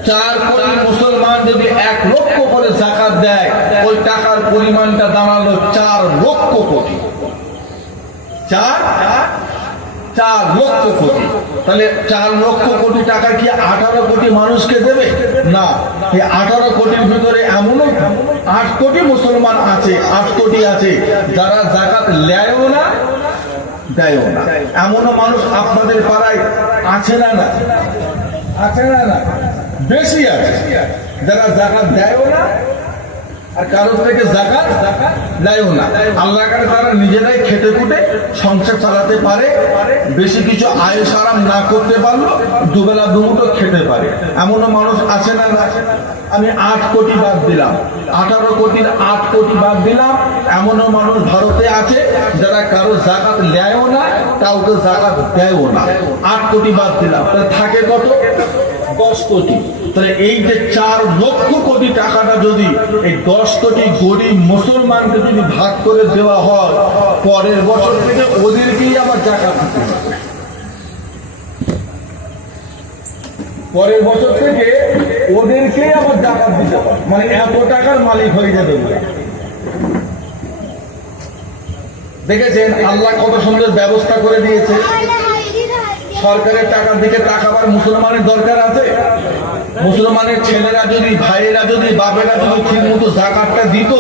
4 কোটি মুসলমান যদি 1 লক্ষ করে যাকাত দেয়, ওই টাকার পরিমাণটা দাঁড়ালো 4 লক্ষ কোটি। 4 লক্ষ কোটি। তাহলে 4 লক্ষ কোটি টাকা কি 18 কোটি মানুষকে দেবে? না। এই 18 কোটির ভিতরে এমনও 8 কোটি মুসলমান আছে, 8 কোটি আছে যারা যাকাত নেয়ও না, দেয়ও না। এমনও মানুষ আপনাদের পাড়ায় আছে না? না আছে না? না বেশি আছে যারা যাকাত দেয়ও না, আর কারোর থেকে যাকাত দেয়ও না। আল্লাহর কাছে তারা নিজেরাই খেতে খুঁটে সংসার চালাতে পারে, বেশি কিছু আয় সারাম না করতে পারলো, দুবেলা দুমুঠো খেতে পারে। এমনও মানুষ আছে না? আমি 8 কোটি বাদ দিলাম, 18 কোটির 8 কোটি বাদ দিলাম। এমনও মানুষ ভারতে আছে যারা কারো যাকাত নেয়ও না, কাউকে যাকাত দেয়ও না। 8 কোটি বাদ দিলাম, তাহলে থাকে কত? 10 কোটি। তাহলে এই যে 4 লক্ষ কোটি টাকাটা যদি এই 10 কোটি গরিব মুসলমানকে যদি ভাগ করে দেওয়া হয়, পরের বছর থেকে ওদেরকেই আবার যাকাত দিতে হবে। পরের বছর থেকে ওদেরকেই আবার জাকাত দিতে হবে, মানে এত টাকার মালিক হয়ে যাবে ওরা। দেখেছেন আল্লাহ কত সুন্দর ব্যবস্থা করে দিয়েছে। সরকারের টাকার দিকে তাকাবার মুসলমানের দরকার আছে? মুসলমানের ছেলেরা যদি, ভাইয়েরা যদি, বাপেরা যদি ঠিক মতো জাকাতটা দিত,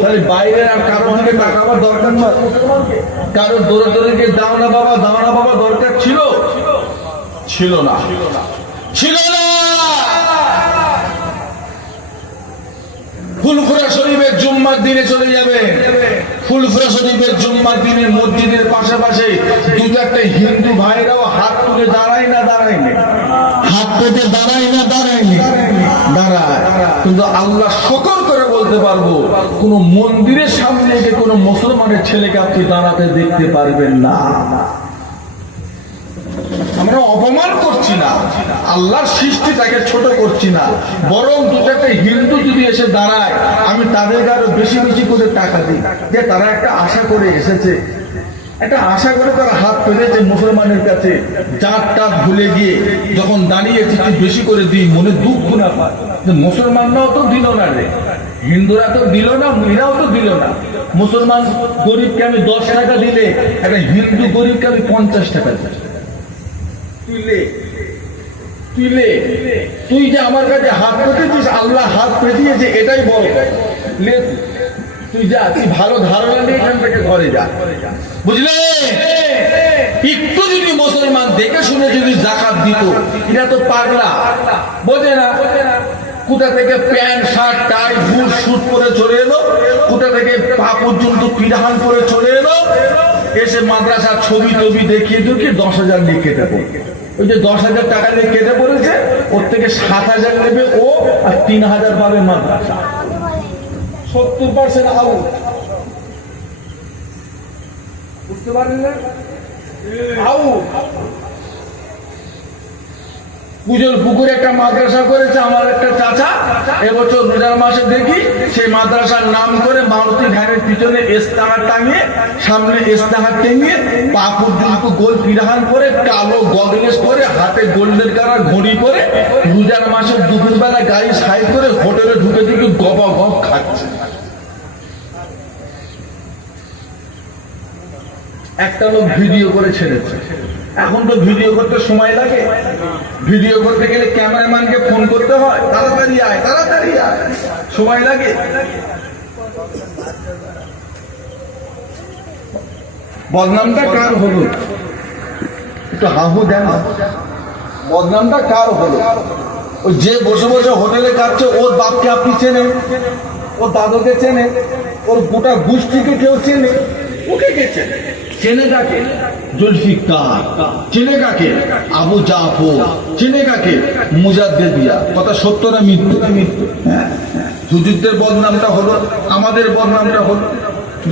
তাহলে বাইরের আর কারোর দিকে তাকাবার দরকার না। কারোর দৌড়াদৌড়িকে দাও না বাবা দরকার ছিল? ছিল না। ফুলফুরা শরীফের জুম্মার দিনে চলে যাবে, ফুলফুরা শরীফের জুম্মার দিনে মসজিদের পাশাপাশি দু চারটে হিন্দু ভাইরাও হাত তুলে দাঁড়ায় না হাত পেতে দাঁড়ায় দাঁড়ায়। কিন্তু আল্লাহ শকর করে বলতে পারবো, কোন মন্দিরের সামনে গিয়ে কোন মুসলমানের ছেলেকে আপনি দাঁড়াতে দেখতে পারবেন না। আমরা অপমান করছি না, আল্লাহর সৃষ্টিটাকে ছোট করছি না, বরং দু চারটে হিন্দু যদি এসে দাঁড়ায়, আমি তাদেরকে আরো বেশি বেশি করে টাকা দিই, যে তারা একটা আশা করে এসেছে, একটা আশা করে তারা হাত পেতেছে মুসলমানের কাছে। জাতটা ভুলে গিয়ে যখন দাঁড়িয়েছে একটু বেশি করে দিই, মনে দুঃখ না পায় যে মুসলমানরাও তো দিল না রে, হিন্দুরা তো দিল না, এরাও তো দিল না। মুসলমান গরিবকে আমি 10 টাকা দিলে, একটা হিন্দু গরিবকে আমি 50 টাকা দিই। তুই যে আমার কাছে হাত পেতেছিস, আল্লাহ হাত পেতিয়েছে, এটাই বড়। তুই যা, তুই ভালো ধারণা নিয়ে এখান থেকে ঘরে যা, বুঝলে? একটু যদি মুসলমান দেখে শুনে যদি জাকাত দিত, এটা তো পাগলা, বোঝে না। কোথা থেকে প্যান্ট শার্ট টাই বুট শুট পরে চলে এলো, কোথা থেকে পা পর্যন্ত পিরাহান পরে চলে এলো, এসে মাদ্রাসার ছবি টবি দেখিয়ে 10,000 নিয়ে কেটে পড়ে। ওই যে 10,000 টাকা নিয়ে কেটে পড়েছে, ওর থেকে 7,000 নেবে ও, আর 3,000 পাবে মাদ্রাসা। 70% আউট। বুঝতে পারলেন না? আউট। পুজোর পুকুরে একটা মাদ্রাসা করেছে আমার একটা চাচা, এবছর রোজার মাসে দেখি সেই মাদ্রাসার নাম করে মারুতি ভ্যানের পিছনে ইস্তাহার টাঙিয়ে, সামনে ইস্তাহার টেঙিয়ে, পাপুর দিকে গোল পিরাহান করে, কালো গগলেস করে, হাতে গোল্ডের কালার ঘড়ি পরে, রোজার মাসের দুপুরবেলা গাড়ি সাইড করে হোটেলে ঢুকে ঢুকে গবা গপ খাচ্ছে। একটা লোক ভিডিও করে ছেড়েছে। এখন তো ভিডিও করতে সময় লাগে, ভিডিও করতে গেলে ক্যামেরাম্যানকে ফোন করতে হয়, তাড়াতাড়ি আয়, সময় লাগে। বদনামটা কার হলো? একটু হাহু দেন। বদনামটা কার হলো? ওই যে বসে বসে হোটেলে খাচ্ছে, ওর বাপকে আপনি চেনেন, ওর দাদুকে চেনেন, ওর গোটা গোষ্ঠীকে কেউ চেনে, ওকে কে চেনে? চেনে কাকে? জুলফিকার। চেনে কাকে? আবু জাফর। চেনে কাকে? মুজাদ্দেদিয়া। কথা সত্য না মিথ্যা? হুজুরদের বদনামটা হলো, আমাদের বদনামটা হলো।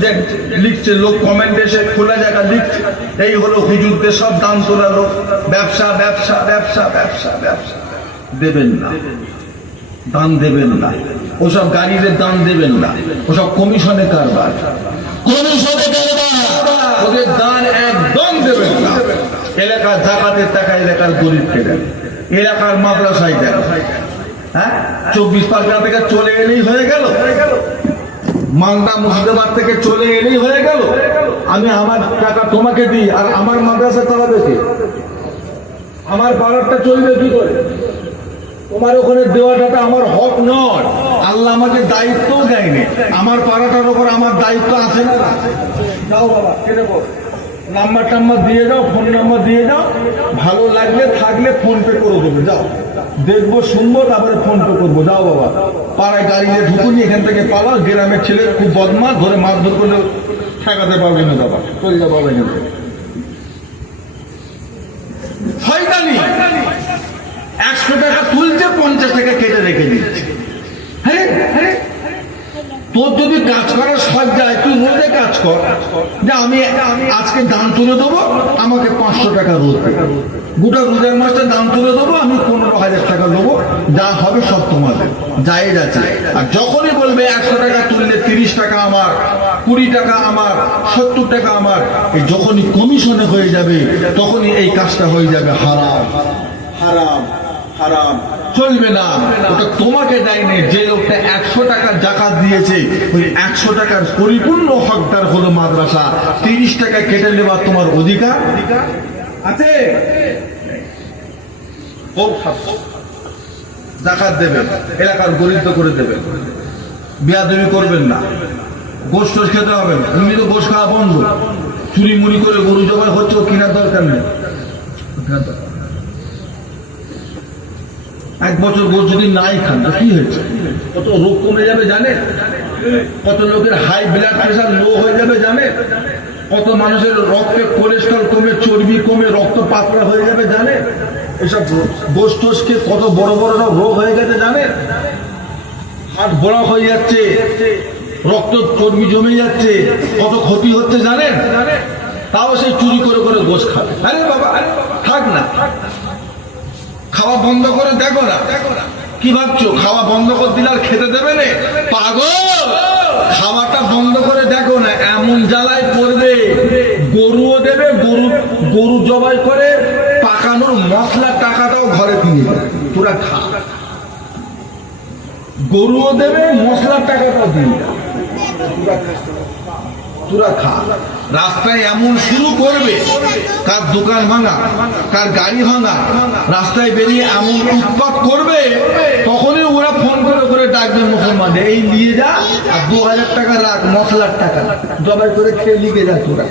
দেখ লিখছে লোক, কমেন্ট এসে খোলা জায়গা লিখছে, এই হলো হুজুরদের সব দাম তোলা লোক, ব্যবসা ব্যবসা ব্যবসা ব্যবসা ব্যবসা। দেবেন না, দান দেবেন না, ওসব গাড়িদের দান দেবেন না, ওসব কমিশনে কারবার, ওদের দান একদম দেবেন না। এলাকার জাকাতের টাকা এলাকার গরিবকে দেন, এলাকার মাদ্রাসায় দেন। হ্যাঁ, 24 পরগনা থেকে চলে এলেই হয়ে গেল, মালদা মুর্শিদাবাদ থেকে চলে এলেই হয়ে গেল। আমি আমার টাকা তোমাকে দিই, আর আমার মাদ্রাসা চালাবে কি? আমার পাড়ারটা চলবে কি করে? তোমার ওখানে দেওয়াটা আমার হক নয়, আল্লাহ আমাকে দায়িত্বও দেয়নি। আমার পাড়াটার ওপর আমার দায়িত্ব আছে না? যাও বাবা, কেটে পড়ো, নাম্বার টাম্বার দিয়ে যাও, ফোন নাম্বার দিয়ে যাও, ভালো লাগলে থাকলে ফোন পে করে দেবে। যাও, দেখবো শুনবো, তারপরে ফোন পে করবো। যাও বাবা, পাড়ায় গাড়িতে ঢুকুনি, এখান থেকে পালাও। গ্রামের ছেলে খুব বদমাশ, ধরে মারধর করলে ঠেকাতে পারবে না বাবা, চলে যাবো এখান থেকে। শয়তানি 100 টাকা তুলছে, 50 টাকা কেটে রেখে দিচ্ছে। হ্যাঁ, তোর যদি কাজ করার শখ যায়, তুই রোজে কাজ কর, যে আমি আজকে দান তুলে দেবো, আমাকে 500 টাকা রোজ, গোটা রোজার মাসটা দান তুলে দেবো, আমি 15,000 টাকা দেবো, যা হবে সব তোমাদের, যাই যাচ্ছে। আর যখনই বলবে 100 টাকা তুললে 30 টাকা আমার, 20 টাকা আমার, 70 টাকা আমার, এই যখনই কমিশনে হয়ে যাবে, তখনই এই কাজটা হয়ে যাবে হারাম। হারাম হারাম, চলবে না। ওটা তোমাকে দেয়নি, যে লোকটা 100 টাকা জাকাত দিয়েছে ওই 100 টাকার পরিপূর্ণ হকদার হলো মাদ্রাসা। 30 টাকা কেটে নেবার তোমার অধিকার আছে? জাকাত দেবেন, এলাকার গরিব করে দেবেন, বেয়াদবি করবেন না, গোশ টোশ খেতে হবে না। তুমি তো গোশ খাওয়া বন্ধ, চুরি মুড়ি করে গরু জবাই হচ্ছে, কেনার দরকার নেই। 1 বছর গোশ যদি নাই খান তো কি হয়েছে? কত রোগ কমে যাবে জানে? কত লোকের হাই ব্লাড প্রেশার লো হয়ে যাবে জানে? কত মানুষের রক্তে কোলেস্ট্রল কমে, চর্বি কমে, রক্ত পাতলা হয়ে যাবে জানে? এসব গোশ টোশ খেয়ে কত বড় বড় সব রোগ হয়ে গেছে জানে? হার্ট ব্লক হয়ে যাচ্ছে, রক্ত চর্বি জমে যাচ্ছে, কত ক্ষতি হচ্ছে জানেন? তাও সেই চুরি করে করে গোশ খাবে। আরে বাবা থাক না, খাওয়া বন্ধ করে দেখো না। কি ভাবছো খাওয়া বন্ধ করে দিলে আর খেতে দেবে না? পাগল, খাওয়াটা বন্ধ করে দেখো না, এমন জ্বালায় পড়বে। গরুও দেবে, গরু জবাই করে পাকানোর মশলার টাকাটাও ঘরে কিনে দেবে, তোরা খা। গরুও দেবে, মশলার টাকাটাও দিয়ে তোরা খা। রাস্তায় এমন শুরু করবে, কার দোকান ভাঙা, কার গাড়ি ভাঙা, রাস্তায় বেরিয়ে এমন উৎপাত করবে, তখনই ওরা ফোন করে করে ডাকবে মুসলমানদের, এই নিয়ে যা আর 2000 টাকা রাখ, মশলার টাকা জবাই করে খেয়ে লিখে যা তোরা।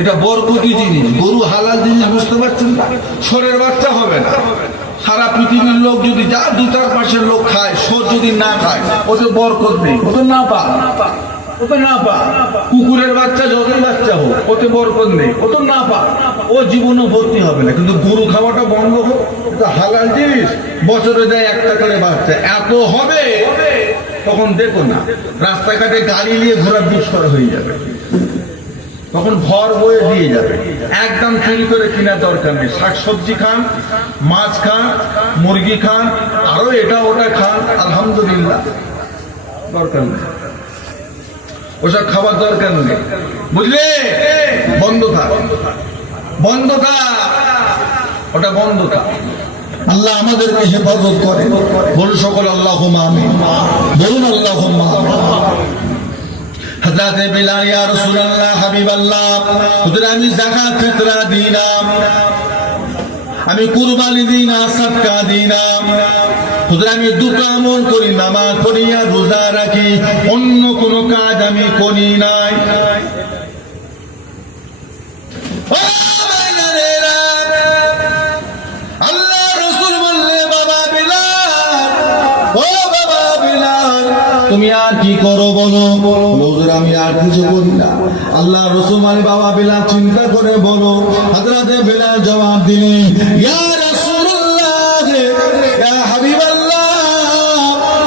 এটা বরকতি জিনিস, গরু হালাল জিনিস, বুঝতে পারছেন না? ছোরের বাচ্চা হবে না। সারা পৃথিবীর লোক যদি যা 2-4 লোক খায়, সোর যদি না খায়, ওতে বরকত নেই, ও তো না পা, ও তো না পা। কুকুরের বাচ্চা যতই বাচ্চা হোক, ওতে বরকত নেই, ও তো না পা, ও জীবনও ভর্তি হবে না। কিন্তু গরু খাওয়াটা বন্ধ হোক, এটা হালাল জিনিস, বছরে দেয় 1টা করে বাচ্চা, এত হবে তখন দেখো না রাস্তাঘাটে গাড়ি নিয়ে ঘোরার দুষ্কর হয়ে যাবে, তখন ভর বয়ে দিয়ে যাবে। একদম চুরি করে কেনার দরকার নেই। শাকসবজি খান, মাছ খান, মুরগি খান, আরো এটা ওটা খান, আলহামদুলিল্লাহ, দরকার নেই, ওসব খাবার দরকার নেই, বুঝলে? বন্ধ থাক, বন্ধ থাক, ওটা বন্ধ থাক। আল্লাহ আমাদেরকে হেফাজত করে। বলুন সকল আল্লাহুম্মা আমিন, বলুন আল্লাহুম্মা আমিন। হযরত বিলাল, ইয়া রাসূলুল্লাহ, হাবিবাল্লাহ, হুজুর আমি যাকাত ফিতরা দিই না, আমি কুরবানি দিই না, সাদকা দিই না, হুজুর আমি 2টো আমল করি, নামাজ পড়ি আর রোজা রাখি, অন্য কোনো কাজ আমি করি নাই। আল্লাহ রাসূল বললে, বাবা বিলাল, ও বাবা বিলাল, তুমি আর কি করো বলো? হুজুর আমি আর কিছু করি না। আল্লাহ রাসূল মানে, বাবা বিলাল চিন্তা করে বলো। হযরত বিলাল জবাব দিলেন, ইয়া রাসূলুল্লাহ, ইয়া হাবিবাল্লাহ,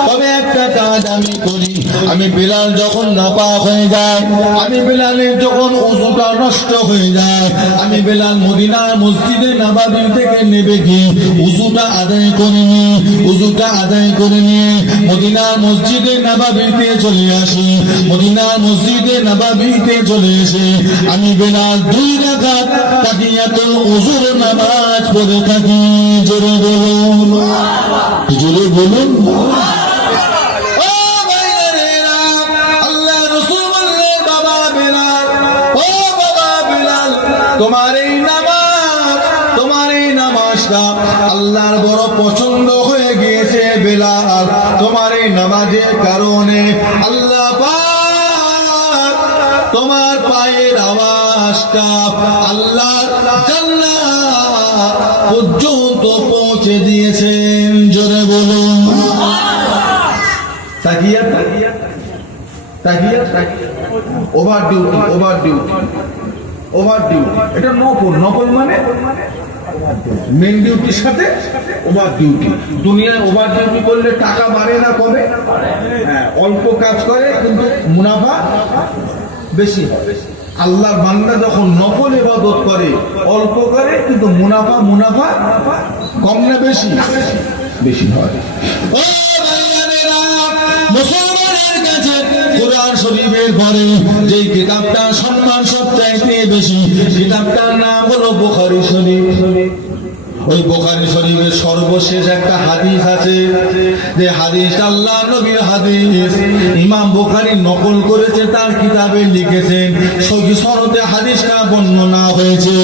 তবে একটা কাজ আমি করি। আমি বিলাল যখন নাপাক হয়ে যায়, আমি বিলালের যখন ওযুটা নষ্ট হয়ে যায়, আমি বিলাল মদিনার মসজিদে নববী থেকে নেবে গিয়ে ওযুটা আদায় করে নিয়ে, ওযুটা আদায় করে নিয়ে মদিনার মসজিদে নববীতে চলে আসি। মদিনার মসজিদে নববীতে চলে এসে আমি বিলাল 2 রাকাত তাহিয়াতুল ওযুর নামাজ পড়ে থাকি। জোরে বলুন, জোরে বলুন। তোমার এই নামাজটা আল্লাহর বড় পছন্দ হয়ে গিয়েছে বিলাল। তোমার এই নামাজের কারণে আল্লাহ পাক তোমার পায়ের আওয়াজটা আল্লাহর জান্নাত পর্যন্ত পৌঁছে দিয়েছেন। জোরে বলুন। তাকিয়া তাকিয়া তাকিয়া over duty, over duty, over duty. এটা নফল, নফল মানে মেন ডিউটির সাথে ওভার ডিউটি। দুনিয়ায় ওভার ডিউটি করলে টাকা বাড়ে না কমে? হ্যাঁ, অল্প কাজ করে কিন্তু মুনাফা বেশি হয়। আল্লাহর বান্দা যখন নফল ইবাদত করে, অল্প করে কিন্তু মুনাফা কম না বেশি? বেশি হয়। ও ভাইয়েরা, মুসলমানের কাছে কোরআন শরীফের পরে যে কিতাবটার সম্মান সবচাইতে বেশি, কিতাবটার নাম হলো বুখারী শরীফ। ওই বুখারী শরীফের সর্বশেষ একটা হাদিস আছে, যে হাদিস আল্লাহ নবীর হাদিস ইমাম বুখারী নকল করেছে, তার কিতাবে লিখেছেন, সহি সনদে হাদিসটা বর্ণনা হয়েছে।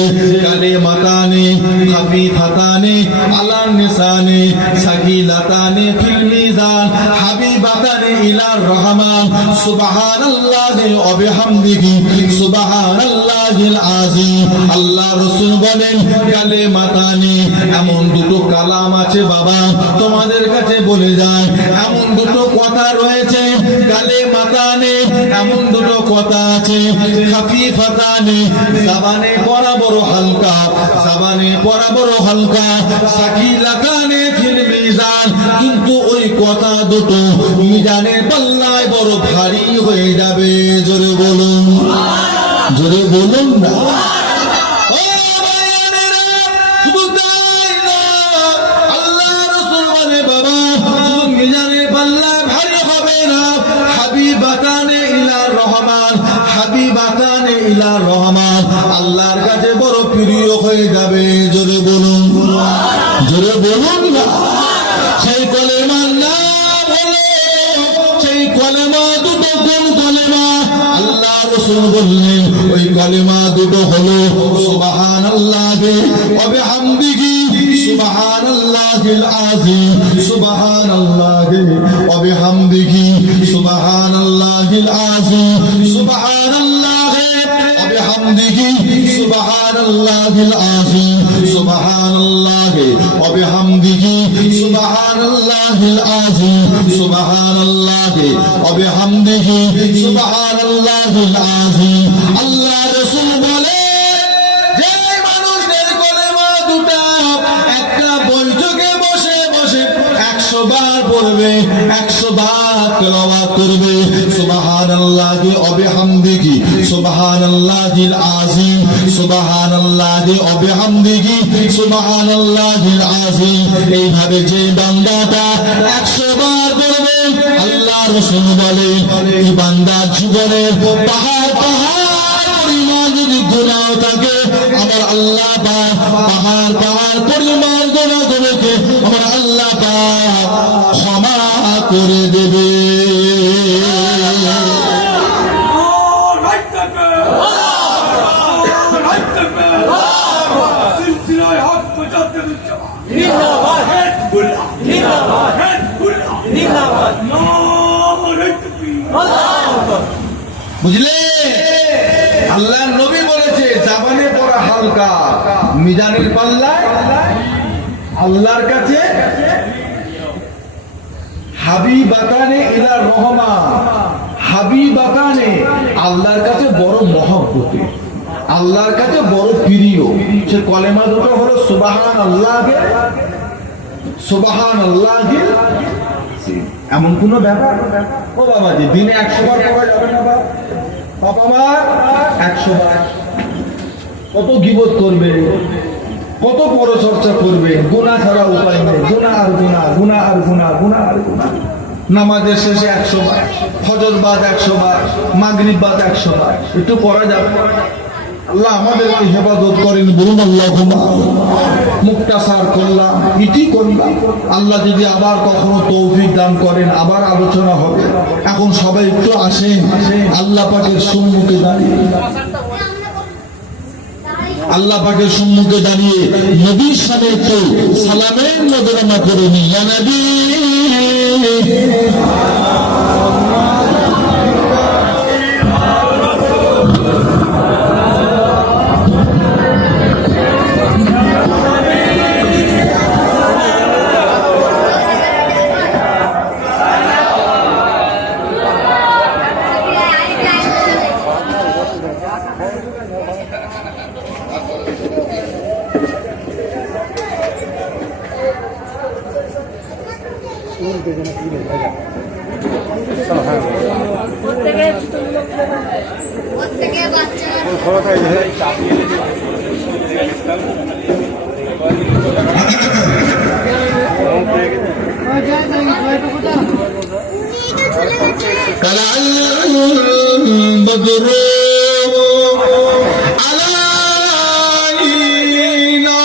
কালিমাতানি খাফিফাতানি আলান নিসানি সাকিলাতানি ফিল মিজান হাবিবাতানি ইলার রহমান সুবহানাল্লাহি ওয়া বিহামদিহি সুবহানাল্লাহিল আযীম। আল্লাহ রাসূল বলেন, কালিমাতানি, এমন দুটো কালাম আছে বাবা, তোমাদের কাছে বলে যায়, এমন দুটো কথা রয়েছে, কালিমাতানি, এমন দুটো কথা আছে, খাফিফাতানি, জবানে পড়া বড় হালকা, জবানে পড়া বড় হালকা, সাকিলাতানি ফিল মিজান, কিন্তু ওই কথা দুটো মিজানের পাল্লায় বড় ভারী হয়ে যাবে। জোরে বলুন, জোরে বলুন না। ও ভাইয়েরা, শুধু তাই না, আল্লাহ রাসূল বলে বাবা, শুধু মিজানের পাল্লায় ভারী হবে না, হাবিবাতানে ইলার রহমান, হাবিবাতানে ইলার রহমান, আল্লাহর কাছে বড় প্রিয় হয়ে যাবে। জোরে বলুন, জোরে বলুন না। সেই কলেমার নাম হলো, সেই কলেমা দুটো কোন কলেমা? আল্লাহ রাসূল বললেন, ওই কলেমা দুটো হলো সুবহানাল্লাহি ওয়া বিহামদিহি সুবহানাল্লাহিল আযীম, সুবহানাল্লাহি ওয়া বিহামদিহি সুবহানাল্লাহিল আযীম, সুবহানাল্লাহি ওয়া বিহামদিহি সুবহানাল্লাহিল আযীম, সুবহানাল্লাহি ওয়া বিহামদিহি সুবহানাল্লাহিল আযীম, সুবহানাল্লাহি ওয়া বিহামদিহি সুবহানাল্লাহিল আযীম। আল্লাহ রাসূল বলে, যে মানুষদের কলেমা দুটো একটা বৈঠকে বসে বসে 100 বার পড়বে, 100 বার তেলাওয়াত করবে, সুবহানাল্লাহি ওয়া বিহামদিহি সুবহানাল্লাহিল আযীম, সুবহানাল্লাহি ওয়া বিহামদিহি সুবহানাল্লাহিল আযীম, এইভাবে যে বান্দাটা 100 বার পড়বে, আল্লাহ রাসূল বলে, এই বান্দার জীবনের পাহাড় পাহাড় পরিমাণ যদি গুনাহ থাকে, আমার আল্লাহ পাক পাহাড় পাহাড় পরিমাণ গুনাহগুলোকে আমার আল্লাহ পাক ক্ষমা করে দেবে। বুঝলে, আল্লাহ নবী বলেছে, জাবানে পড়া হালকা, মিজানের পাল্লায় আল্লাহর কাছে হাবিবাতানে ইলার রহমান, হাবিবাতানে আল্লাহর কাছে বড় মহব্বতে, আল্লাহর কাছে বড় প্রিয়। সে কলেমা দুটো হলো সুবহানাল্লাহি, সুবহানাল্লাহি। এমন কোন ব্যাপার? ও বাবাজি, দিনে 100 বার পড়া যাবে না বাবা মা? 100 বার। কত গীবত করবে, কত পরচর্চা করবে, গুনাহ ছাড়া উপায় নেই, গুনাহ আর গুনাহ, গুনাহ আর গুনাহ, গুনাহ আর গুনাহ। নামাজের শেষে 100 বার, ফজর বাদ 100 বার, মাগরিব বাদ 100 বার, একটু পড়া যাবে। আল্লাহ আমাদেরকে হেফাজত করেন, বলুন আল্লাহুম্মা। মুক্তাসার করলাম, ইতি করলাম। আল্লাহ যদি আবার কখনো তৌফিক দান করেন, আবার আলোচনা হবে। এখন সবাই একটু আসেন আল্লাহ পাকের সম্মুখে দাঁড়িয়ে, আল্লাহ পাকের সম্মুখে দাঁড়িয়ে নবীর সাথে একটু সালামের নজরানা করে নি। ইয়া নবী, البدر علينا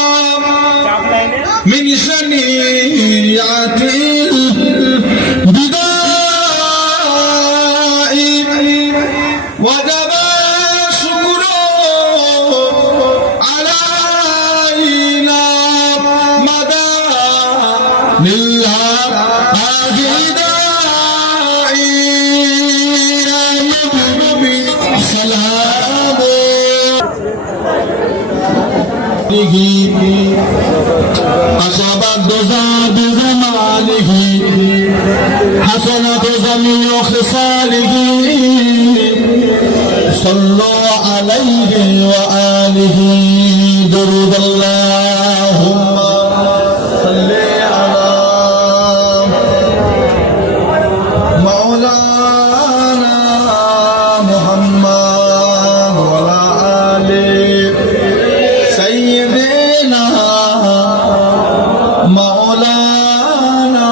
أشبت بزمانه حسنة جميع خصاله صلوا عليه وآله درود اللهم صل على مولانا محمد وعلى آله سيدنا مولانا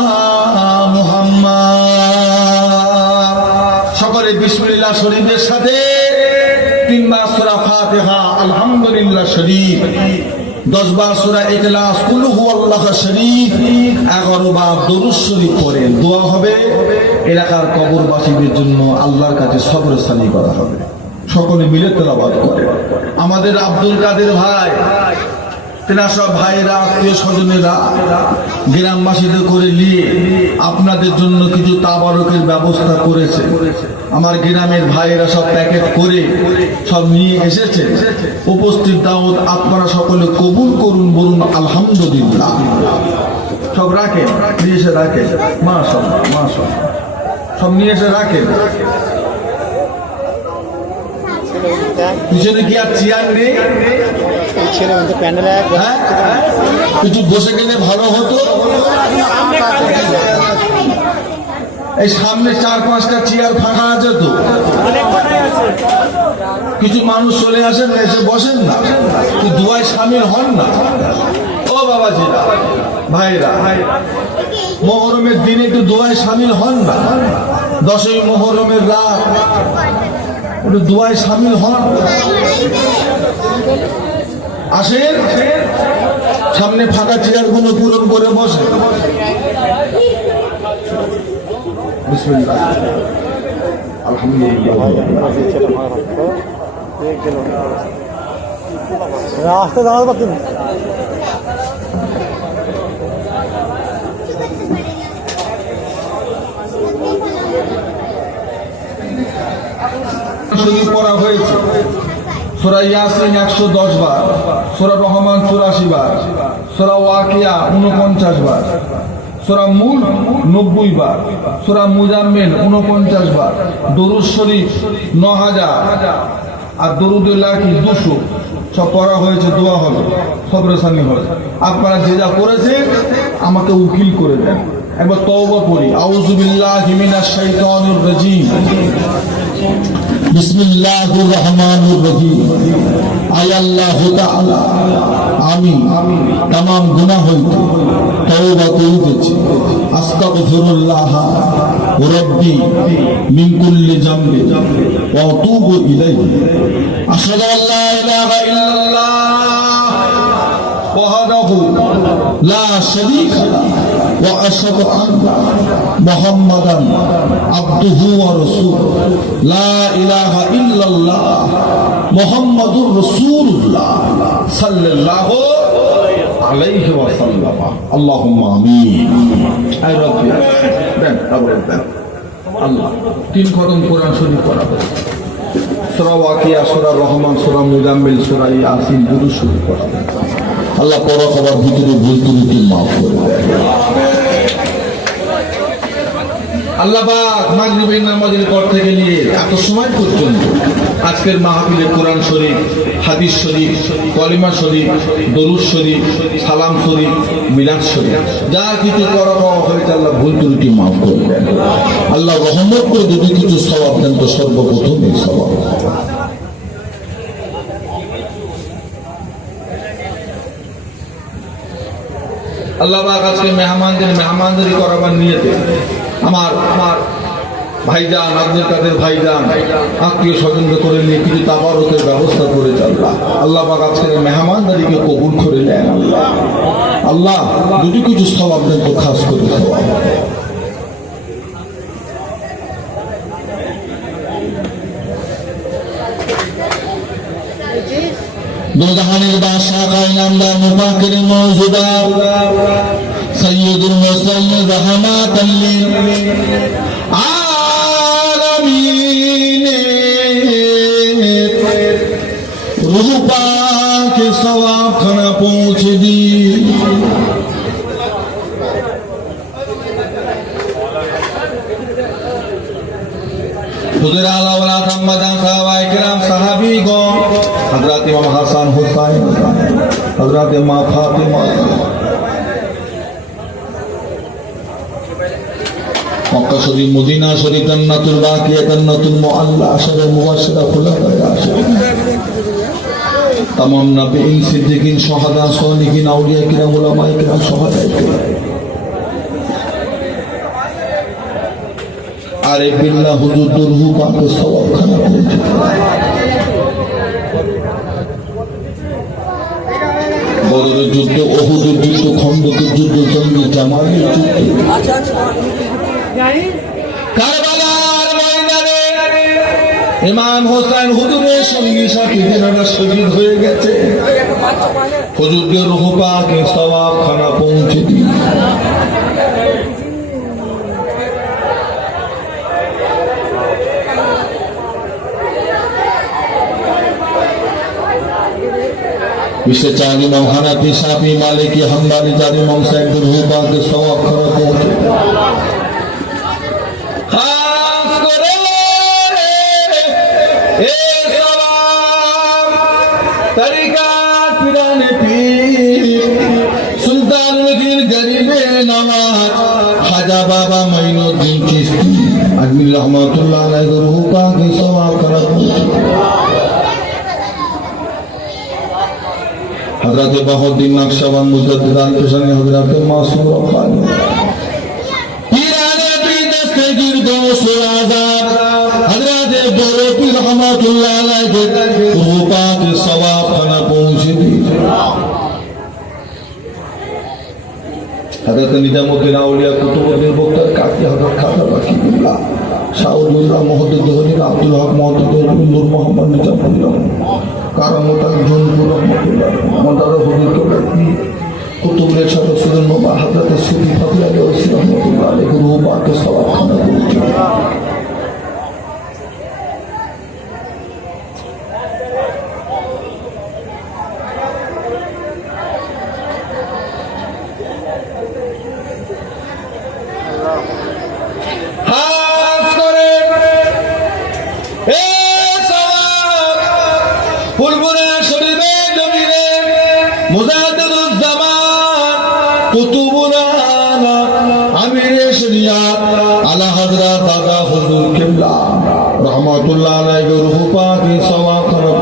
محمد সকলে বিসমিল্লাহ শরীফের সাথে তিনবার সূরা ফাতিহা আলহামদুলিল্লাহ শরীফ 10 বার সূরা ইখলাস কুল হুয়াল্লাহু শরীফ 11 বার দরুদ শরীফ পড়েন দোয়া হবে এলাকার কবরবাসীদের জন্য আল্লাহর কাছে সবরসানি করা হবে সকলে মিলে তেলাওয়াত করে আমাদের আব্দুল কাদের ভাই তেনা সব ভাইরা আত্মীয় স্বজনেরা গ্রামবাসীদের করে নিয়ে আপনাদের জন্য কিছু তাবারকের ব্যবস্থা করেছে আমার গ্রামের ভাইয়েরা সব প্যাকেট করে সব নিয়ে এসেছে উপস্থিত দাওয়াত আপনারা সকলে কবুল করুন বলুন আলহামদুলিল্লাহ সব রাখেন নিয়ে এসে রাখেন মাশাআল্লাহ সব নিয়ে এসে রাখেন পিছনে কি আর চেয়ার নেই কিছু বসে গেলে ভালো হতো এই সামনে 4-5টা চেয়ার ফাঁকা আছে তো কিছু মানুষ চলে আসেন এসে বসেন না দুয়ায় সামিল হন না ও বাবাজিরা ভাইরা মুহররমের দিনে একটু দোয়ায় সামিল হন না 10ই মুহররমের রাত একটু দোয়ায় সামিল হন আসেন সামনে ফাঁকা চেয়ারগুলো পূরণ করে বসে বিসমিল্লাহ আলহামদুলিল্লাহ রাস্তা দাঁড়াতে পারতেন শরীফ পড়া হয়েছে সূরা ইয়াসিন 110 বার সূরা রহমান 84 বার সূরা ওয়াকিয়া 49 বার সূরা মুল্ক 90 বার সূরা মুজাম্মিল 49 বার দরুদ শরীফ 9000 আর দরুদুল্লাহ কি 200 সব পড়া হয়েছে দোয়া হবে সবরসানি হবে আপনারা যে যা করেছেন আমাকে উকিল করে দেন একবার তওবা পড়ি আউযু বিল্লাহি মিনাশ শাইতানির রাজীম বিসমিল্লাহির রহমানির রহিম আয় আল্লাহ তাআলা আমি तमाम গুনাহ হইতে তওবা করিতেছি আস্তাগফিরুল্লাহ রাব্বি মিন কুল্লি যামবি ওয়া আতুবু ইলাইহি আশহাদু আল্লা ইলাহা ইল্লাল্লাহ ওয়াহদাহু লা শারীকা লাহু ওয়া আশহাদু আন্না মুহাম্মাদান আবদুহু ওয়া রাসূলুহু লা ইলাহা ইল্লাল্লাহ মুহাম্মাদুর রাসূলুল্লাহ সাল্লাল্লাহু আলাইহি ওয়া সাল্লাম আল্লাহুম্মা আমিন আয় রব্বি দেন তারপরে দেন আল্লাহ 3 খতম কোরআন শরীফ পড়া সূরা ওয়াকিয়া সূরা রহমান সূরা মুজাম্মিল সূরা ইয়াসিন দরুদ শরীফ পড়া আল্লাহ পড়া সবার ভিতরে ভুল ত্রুটি মাফ করে দেন আল্লাহ পাক মাগরিবের নামাজের পর থেকে নিয়ে এত সময় পর্যন্ত আজকের মাহফিলে কোরআন শরীফ হাদিস শরীফ কলিমা শরীফ দরুদ শরীফ সালাম শরীফ মিলাদ শরীফ যা কিছু করা হয়েছে আল্লাহ ভুল ত্রুটি মাফ করে দেন আল্লাহ রহমত করে যদি কিছু সওয়াব দেন তো সর্বপ্রথম এই সওয়াব আল্লাহ পাক আজকে মেহমানদারি করাবার নিয়তে আমার ভাইজান আব্দুল কাদের ভাইজান আত্মীয় স্বজনকে করে নিয়ে কিছু তাবারকের ব্যবস্থা করে আল্লাহ পাক আজকের মেহমানদারিকে কবুল করে নেন আল্লাহ যদি কিছু সওয়াব দেন তো খাস করে সওয়াব দো জাহানের বাদশা কায়নামদার মুফাক্কির মওজুদার সৈয়দুল মুরসালিন রাহমাতাল লিল আলামিন রূহ পাক के सवाब खाना पहुँच दी हुज़ूर आला वाला तम्मदान साहबाए किराम सहाबीगण हज़रत इमाम हसन हुसैन हज़रत माँ फातिमा मक्का शरीफ मदीना शरीफ जन्नतुल बाकिया जन्नतुल मुअल्ला अशर मुबश्शिरा खुलाफाए राशिदीन तमाम नबीयीन सिद्दीकीन शुहदा सालिहीन औलिया किराम उलमाए किराम शुहदाए किराम আরে বিল্লাহ হুজুর দুরহু পাকে সওয়াব খানা পৌঁছে বদরের যুদ্ধ ওহুদের যুদ্ধ খন্দকের যুদ্ধ জঙ্গি জামালের যুদ্ধ কারবালার ময়দানে ইমাম হোসেন হুজুরের সঙ্গী সাথী যারা শহীদ হয়ে গেছে হুজুরদের রূহ পাকে সওয়াব খানা পৌঁছে দিন विश्व चांदी मौहाना पिशापी मालिकी हमदानी जारी मौसैन दुर्हुबा के सवाब खरा पहुंचे खास करे ए सवाब तरीका पिराने पीर सुल्तान वजीर गरीबे नवाज खाजा बाबा मोइनुद्दीन चिश्ती अजमीर रहमतुल्लाह अलैह दुर्हुबा के सवाब खरा पहुंचे हज़रत बहुद्दीन नक्शबंद मुजद्दिद अल-पेशानी हज़रत मासूम रब्बानी पीराने पीर दस्तगीर गौसुल आज़म हज़रत बड़े पीर रहमतुल्लाह अलैह के रूह पाक सवाब खाना पहुँच दी हज़रत निजामुद्दीन औलिया कुतुबुद्दीन बख्तर काकी हज़रत खाजा बकीउल्लाह शाहुल्लाह मोहद्दिद दोहरी अब्दुल हक मोहद्दिद नूर मोहम्मद निजामुद्दीन কারামতাল জনপুর রহমতুল্লাহ মন্দারা হুজুর কেবলাতি কুতুবের সদস্যদের নবা হযরত সুফি ফজল আলী ওসি রহমতুল্লাহ আলাইহি রূহ পাকে সওয়াব খানা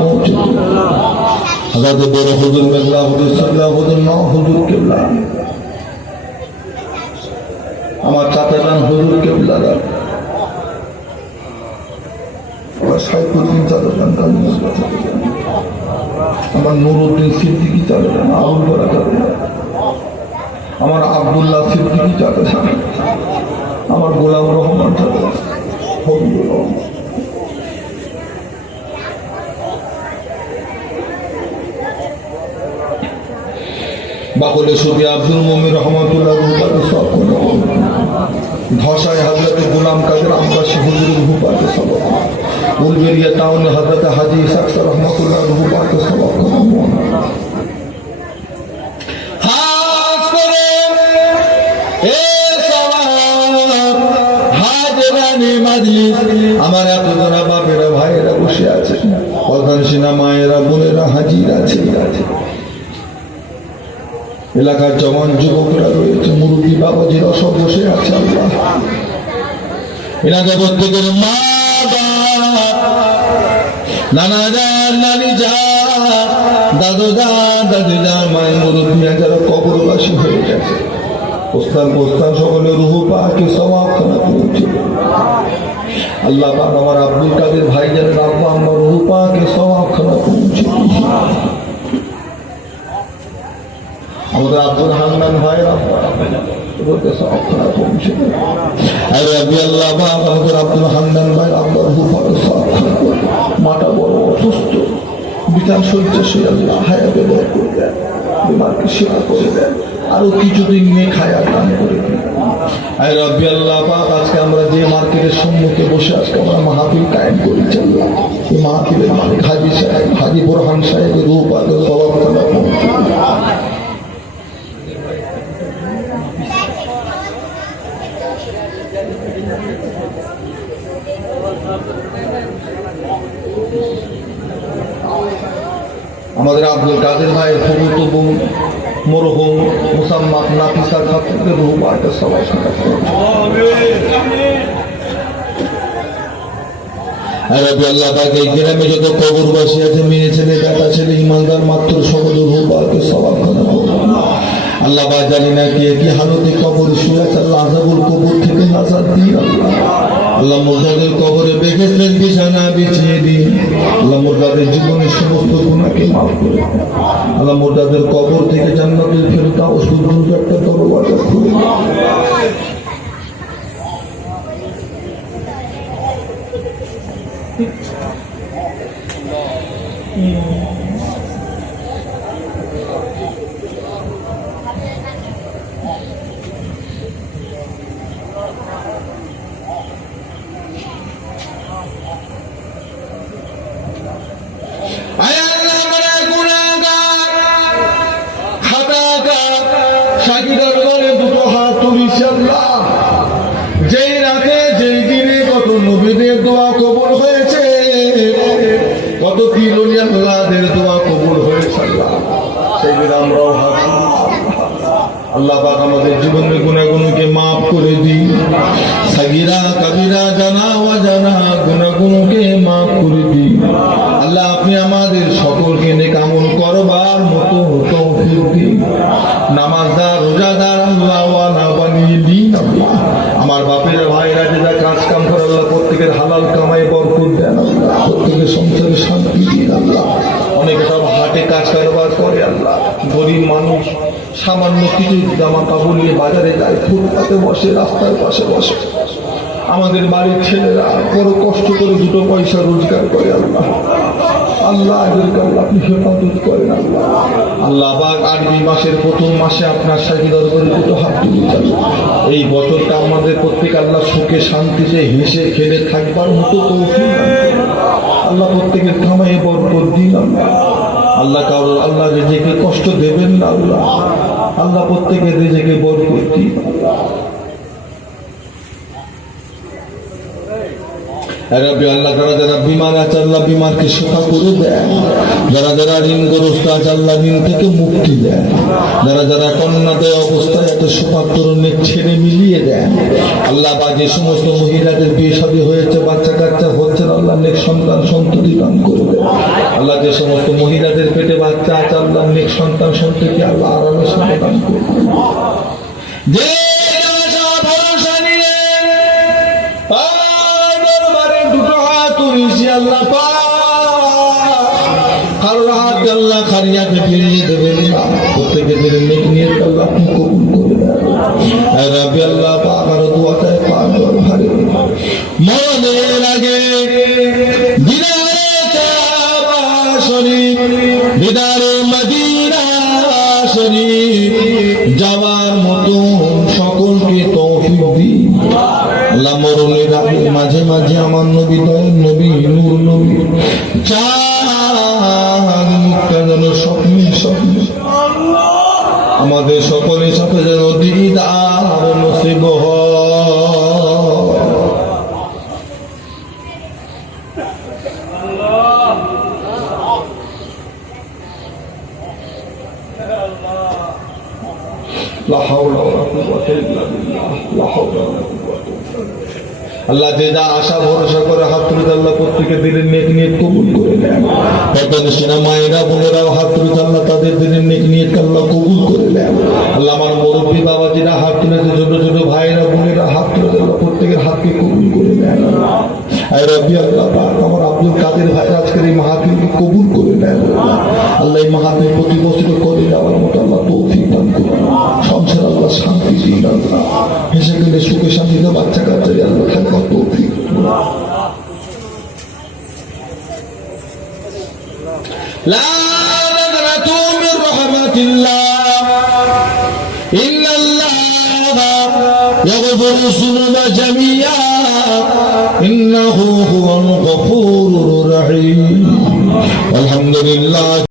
পৌঁছে हज़रत बड़े हुजूर मेघला हुजूर सल्ला हुजूर नौ हुजूर केबला আমার চাচাজান হুজুর কেবলা আমার সাইফুদ্দিন চাচাজান আমার নুরুদ্দিন সিদ্দিকী চাচাজান আবুল বরা চাচাজান আমার আব্দুল্লাহ সিদ্দিকী চাচাজান আমার গোলাম রহমান চাচাজান হবিবুর রহমান বাকলে সুফি আব্দুল মুমিন রহমাতুল্লাহ রূপাকে সব ধসায় হযরত গোলাম কাদের আব্বাসী হুজুরের রূপাকে সব উলবেরিয়া টাউনে হযরত হাজী ইসাকসা রহমাতুল্লাহ রূপাকে সব খাস করে এ সওয়াব হাজরানে মাজলিস আমার এত জনা বাপেরা ভাইয়েরা বসে আছে প্রধান সিনা মায়েরা বোনেরা হাজির আছে এলাকার জওয়ান যুবকরা রয়েছে মুরব্বী বাবাজিরা সব বসে আছে আল্লাহ এলাকা প্রত্যেকের মা নানা যান নানি যান দাদু যান দাদি যান মায়ের মুরব্বী যারা কবরবাসী হয়ে গেছে পোস্তান সকলে রূহ পাকে সওয়াব খানা পৌঁছে আল্লাহ পাক আমার আব্দুল কাদের ভাইজানের আব্বা আম্মা রূহ পাকে সওয়াব খানা পৌঁছে আমাদের আব্দুল হান্নান ভাই বলতে সওয়াব খানা পৌঁছে আরে আল্লাহ পাক আমাদের আব্দুল হান্নান ভাই আল্লাহ রূহ পাকে সওয়াব খানা মাটা বড় অসুস্থ বিছানা শয্যাশায়ী আল্লাহ হায়াতে বড় করে দেন বিমারকে সেবা করে দেন আরো কিছুদিন নিয়ে খায়া দান করে দেন আয় রব্বি আল্লাহ পাক, আজকে আমরা যে মার্কেটের সম্মুখে বসে আজকে আমরা মাহফিল কায়েম করেছি আল্লাহ, এই মাহফিলের মালিক হাজী সাহেব, হাজী বোরহান সাহেবের রূপ আগে সবাব আমাদের আব্দুল কাদের ভাই হুবুতবু মরহুম মুসাম্মাদ নাফিসা খাতুনের রূপ আগে সবাই আল্লাহ পাক এই গ্রামে যত কবরবাসী আছে, মেয়ে ছেলে বেটা ছেলে ইমানদার মাত্র সকলের রূপ আগে সবাই আল্লাহ পাক, জানি না কে কি হালতে কবর শুয়ে আছে আল্লাহ, আযাবুল কবর থেকে নাজাত দিন আল্লাহ। আল্লাহ মুর্দাদের কবরে বেহেশতের বিছানা বিছিয়ে দিন আল্লাহ, মুর্দাদের জীবনের সমস্ত গুনাহকে মাফ করে দিন আল্লাহ, মুর্দাদের কবর থেকে জান্নাতুল ফেরদাউস পর্যন্ত একটা দরওয়াজা খুলে দিন। যেই রাতে যেই দিনে কত নবীদের দোয়া কবুল হয়েছে, কত কিরোলিয়াদের দোয়া কবুল হয়েছে আল্লাহ, সেদিন আমরাও হাসি আল্লাহ পাক আমাদের জীবনের গুনাহগুলোকে মাফ করে দিন, সাগীরা কাবীরা জানা অজানা গুনাহগুলোকে মাফ করে দিন আল্লাহ। আপনি আমাদের সকলকে নেক আমল করবার মতো তৌফিক দিন, নামাজদার রোজাদার আল্লাহ ওয়ালা বানিয়ে দিন আল্লাহ। আমার বাপের ভাইরা যেটা কাজ কাম করে আল্লাহ, প্রত্যেকের হালাল কামাই বরকত দেন আল্লাহ, প্রত্যেকের সংসারে শান্তি দিন আল্লাহ। অনেকে সব হাটে কাজ কারবার করে আল্লাহ, গরিব মানুষ সামান্য কিছু জামা কাপড় নিয়ে বাজারে যায়, ফুটপাতে বসে, রাস্তার পাশে বসে। আমাদের বাড়ির ছেলেরা বড় কষ্ট করে দুটো পয়সা রোজগার করে আল্লাহ, আল্লাহ এদেরকে আল্লাহ আপনি হেফাজত করেন আল্লাহ। আল্লাহ পাক আরবি মাসের প্রথম মাসে আপনার শাহী দরবারে দুটো হাত তুলে যান, এই বছরটা আমাদের প্রত্যেক আল্লাহ সুখে শান্তিতে হেসে খেলে থাকবার মতো তৌফিক দান করুন আল্লাহ, প্রত্যেকের কামাই বরকত দিন আল্লাহ। আল্লাহ কারোর আল্লাহ রিজিকে কষ্ট দেবেন না আল্লাহ, আল্লাহ প্রত্যেকের রিজিকে বরকত দিন আল্লাহ। আল্লাহ যারা যারা বিমার আছে আল্লাহ বিমারকে শিফা করে দেন, যারা যারা ঋণগ্রস্ত আছে আল্লাহ ঋণ থেকে মুক্তি দেন, যারা যারা কন্যাদায় অবস্থায় এত সুপাত্তরণের ছেড়ে মিলিয়ে দেন আল্লাহ। বা যে সমস্ত মহিলাদের বিয়ে শাদী হয়েছে, বাচ্চা কাচ্চা হচ্ছে আল্লাহ নেক সন্তান সন্ততি দান করে দেন আল্লাহ। যে সমস্ত মহিলাদের পেটে বাচ্চা আছে আল্লাহ নেক সন্তান সন্ততি আল্লাহ আরামের সঙ্গে দান করে দেন। যে আল্লাহ কারোর হাত আল্লাহ খারিয়াকে ফিরিয়ে দেবেন না, প্রত্যেকের নেক নিয়ে আল্লাহ আপনি কবুল করে দেন রাব্বি আল্লাহ পাক। আর দোয়াটায় পাক ভারে মনের আগে দিদারে কাবা শরীফ, দিদারে মদিনা শরীফ যাওয়ার মতো সকলকে তৌফিক দিন আল্লাহ। মরণের আগে মাঝে মাঝে আমার নবী দয়াল নবী নূর নবী চাঁদ মুখটা যেন স্বপ্নে স্বপ্নে আমাদের সকলের সাথে যেন দিদার নসিব লা হাওলা ওয়ালা কুওয়াতা ইল্লা বিল্লাহ, লা হাওলা ওয়ালা কুওয়াতা। আল্লাহ যে যা আশা ভরসা করে হাত তুলে আল্লাহ প্রত্যেকের দিনের নেক নিয়ত কবুল করে নেন। সিনা মায়েরা বোনেরাও হাত তুলে আল্লাহ তাদের দিনের নেক নিয়ত আল্লাহ কবুল করে নেন আল্লাহ। আমার মুরব্বী বাবাজিরা হাত তুলেছে, ছোট ছোট ভাইরা বোনেরা হাত তুলে আল্লাহ প্রত্যেকের হাতকে কবুল করে নেন রব্বি আল্লাহ পাক। আমার আব্দুল কাদের ভাই আজকের এই মাহফিলকে কবুল করে নেন আল্লাহ। এই মাহফিল প্রতি বছর করে যাওয়ার মতো আল্লাহ তৌফিক দান করুন, সংসার আল্লাহ শান্তি দিন আল্লাহ, হেসে গেলে সুখে শান্তিতে বাচ্চা কাচ্চারে আল্লাহ থাকবার তৌফিক। লা নাকনাতু মির রাহমাতিল্লাহ ইন্নাল্লাহ يغفر الذنوب جميعا إنه هو الغفور الرحيم. الحمد لله.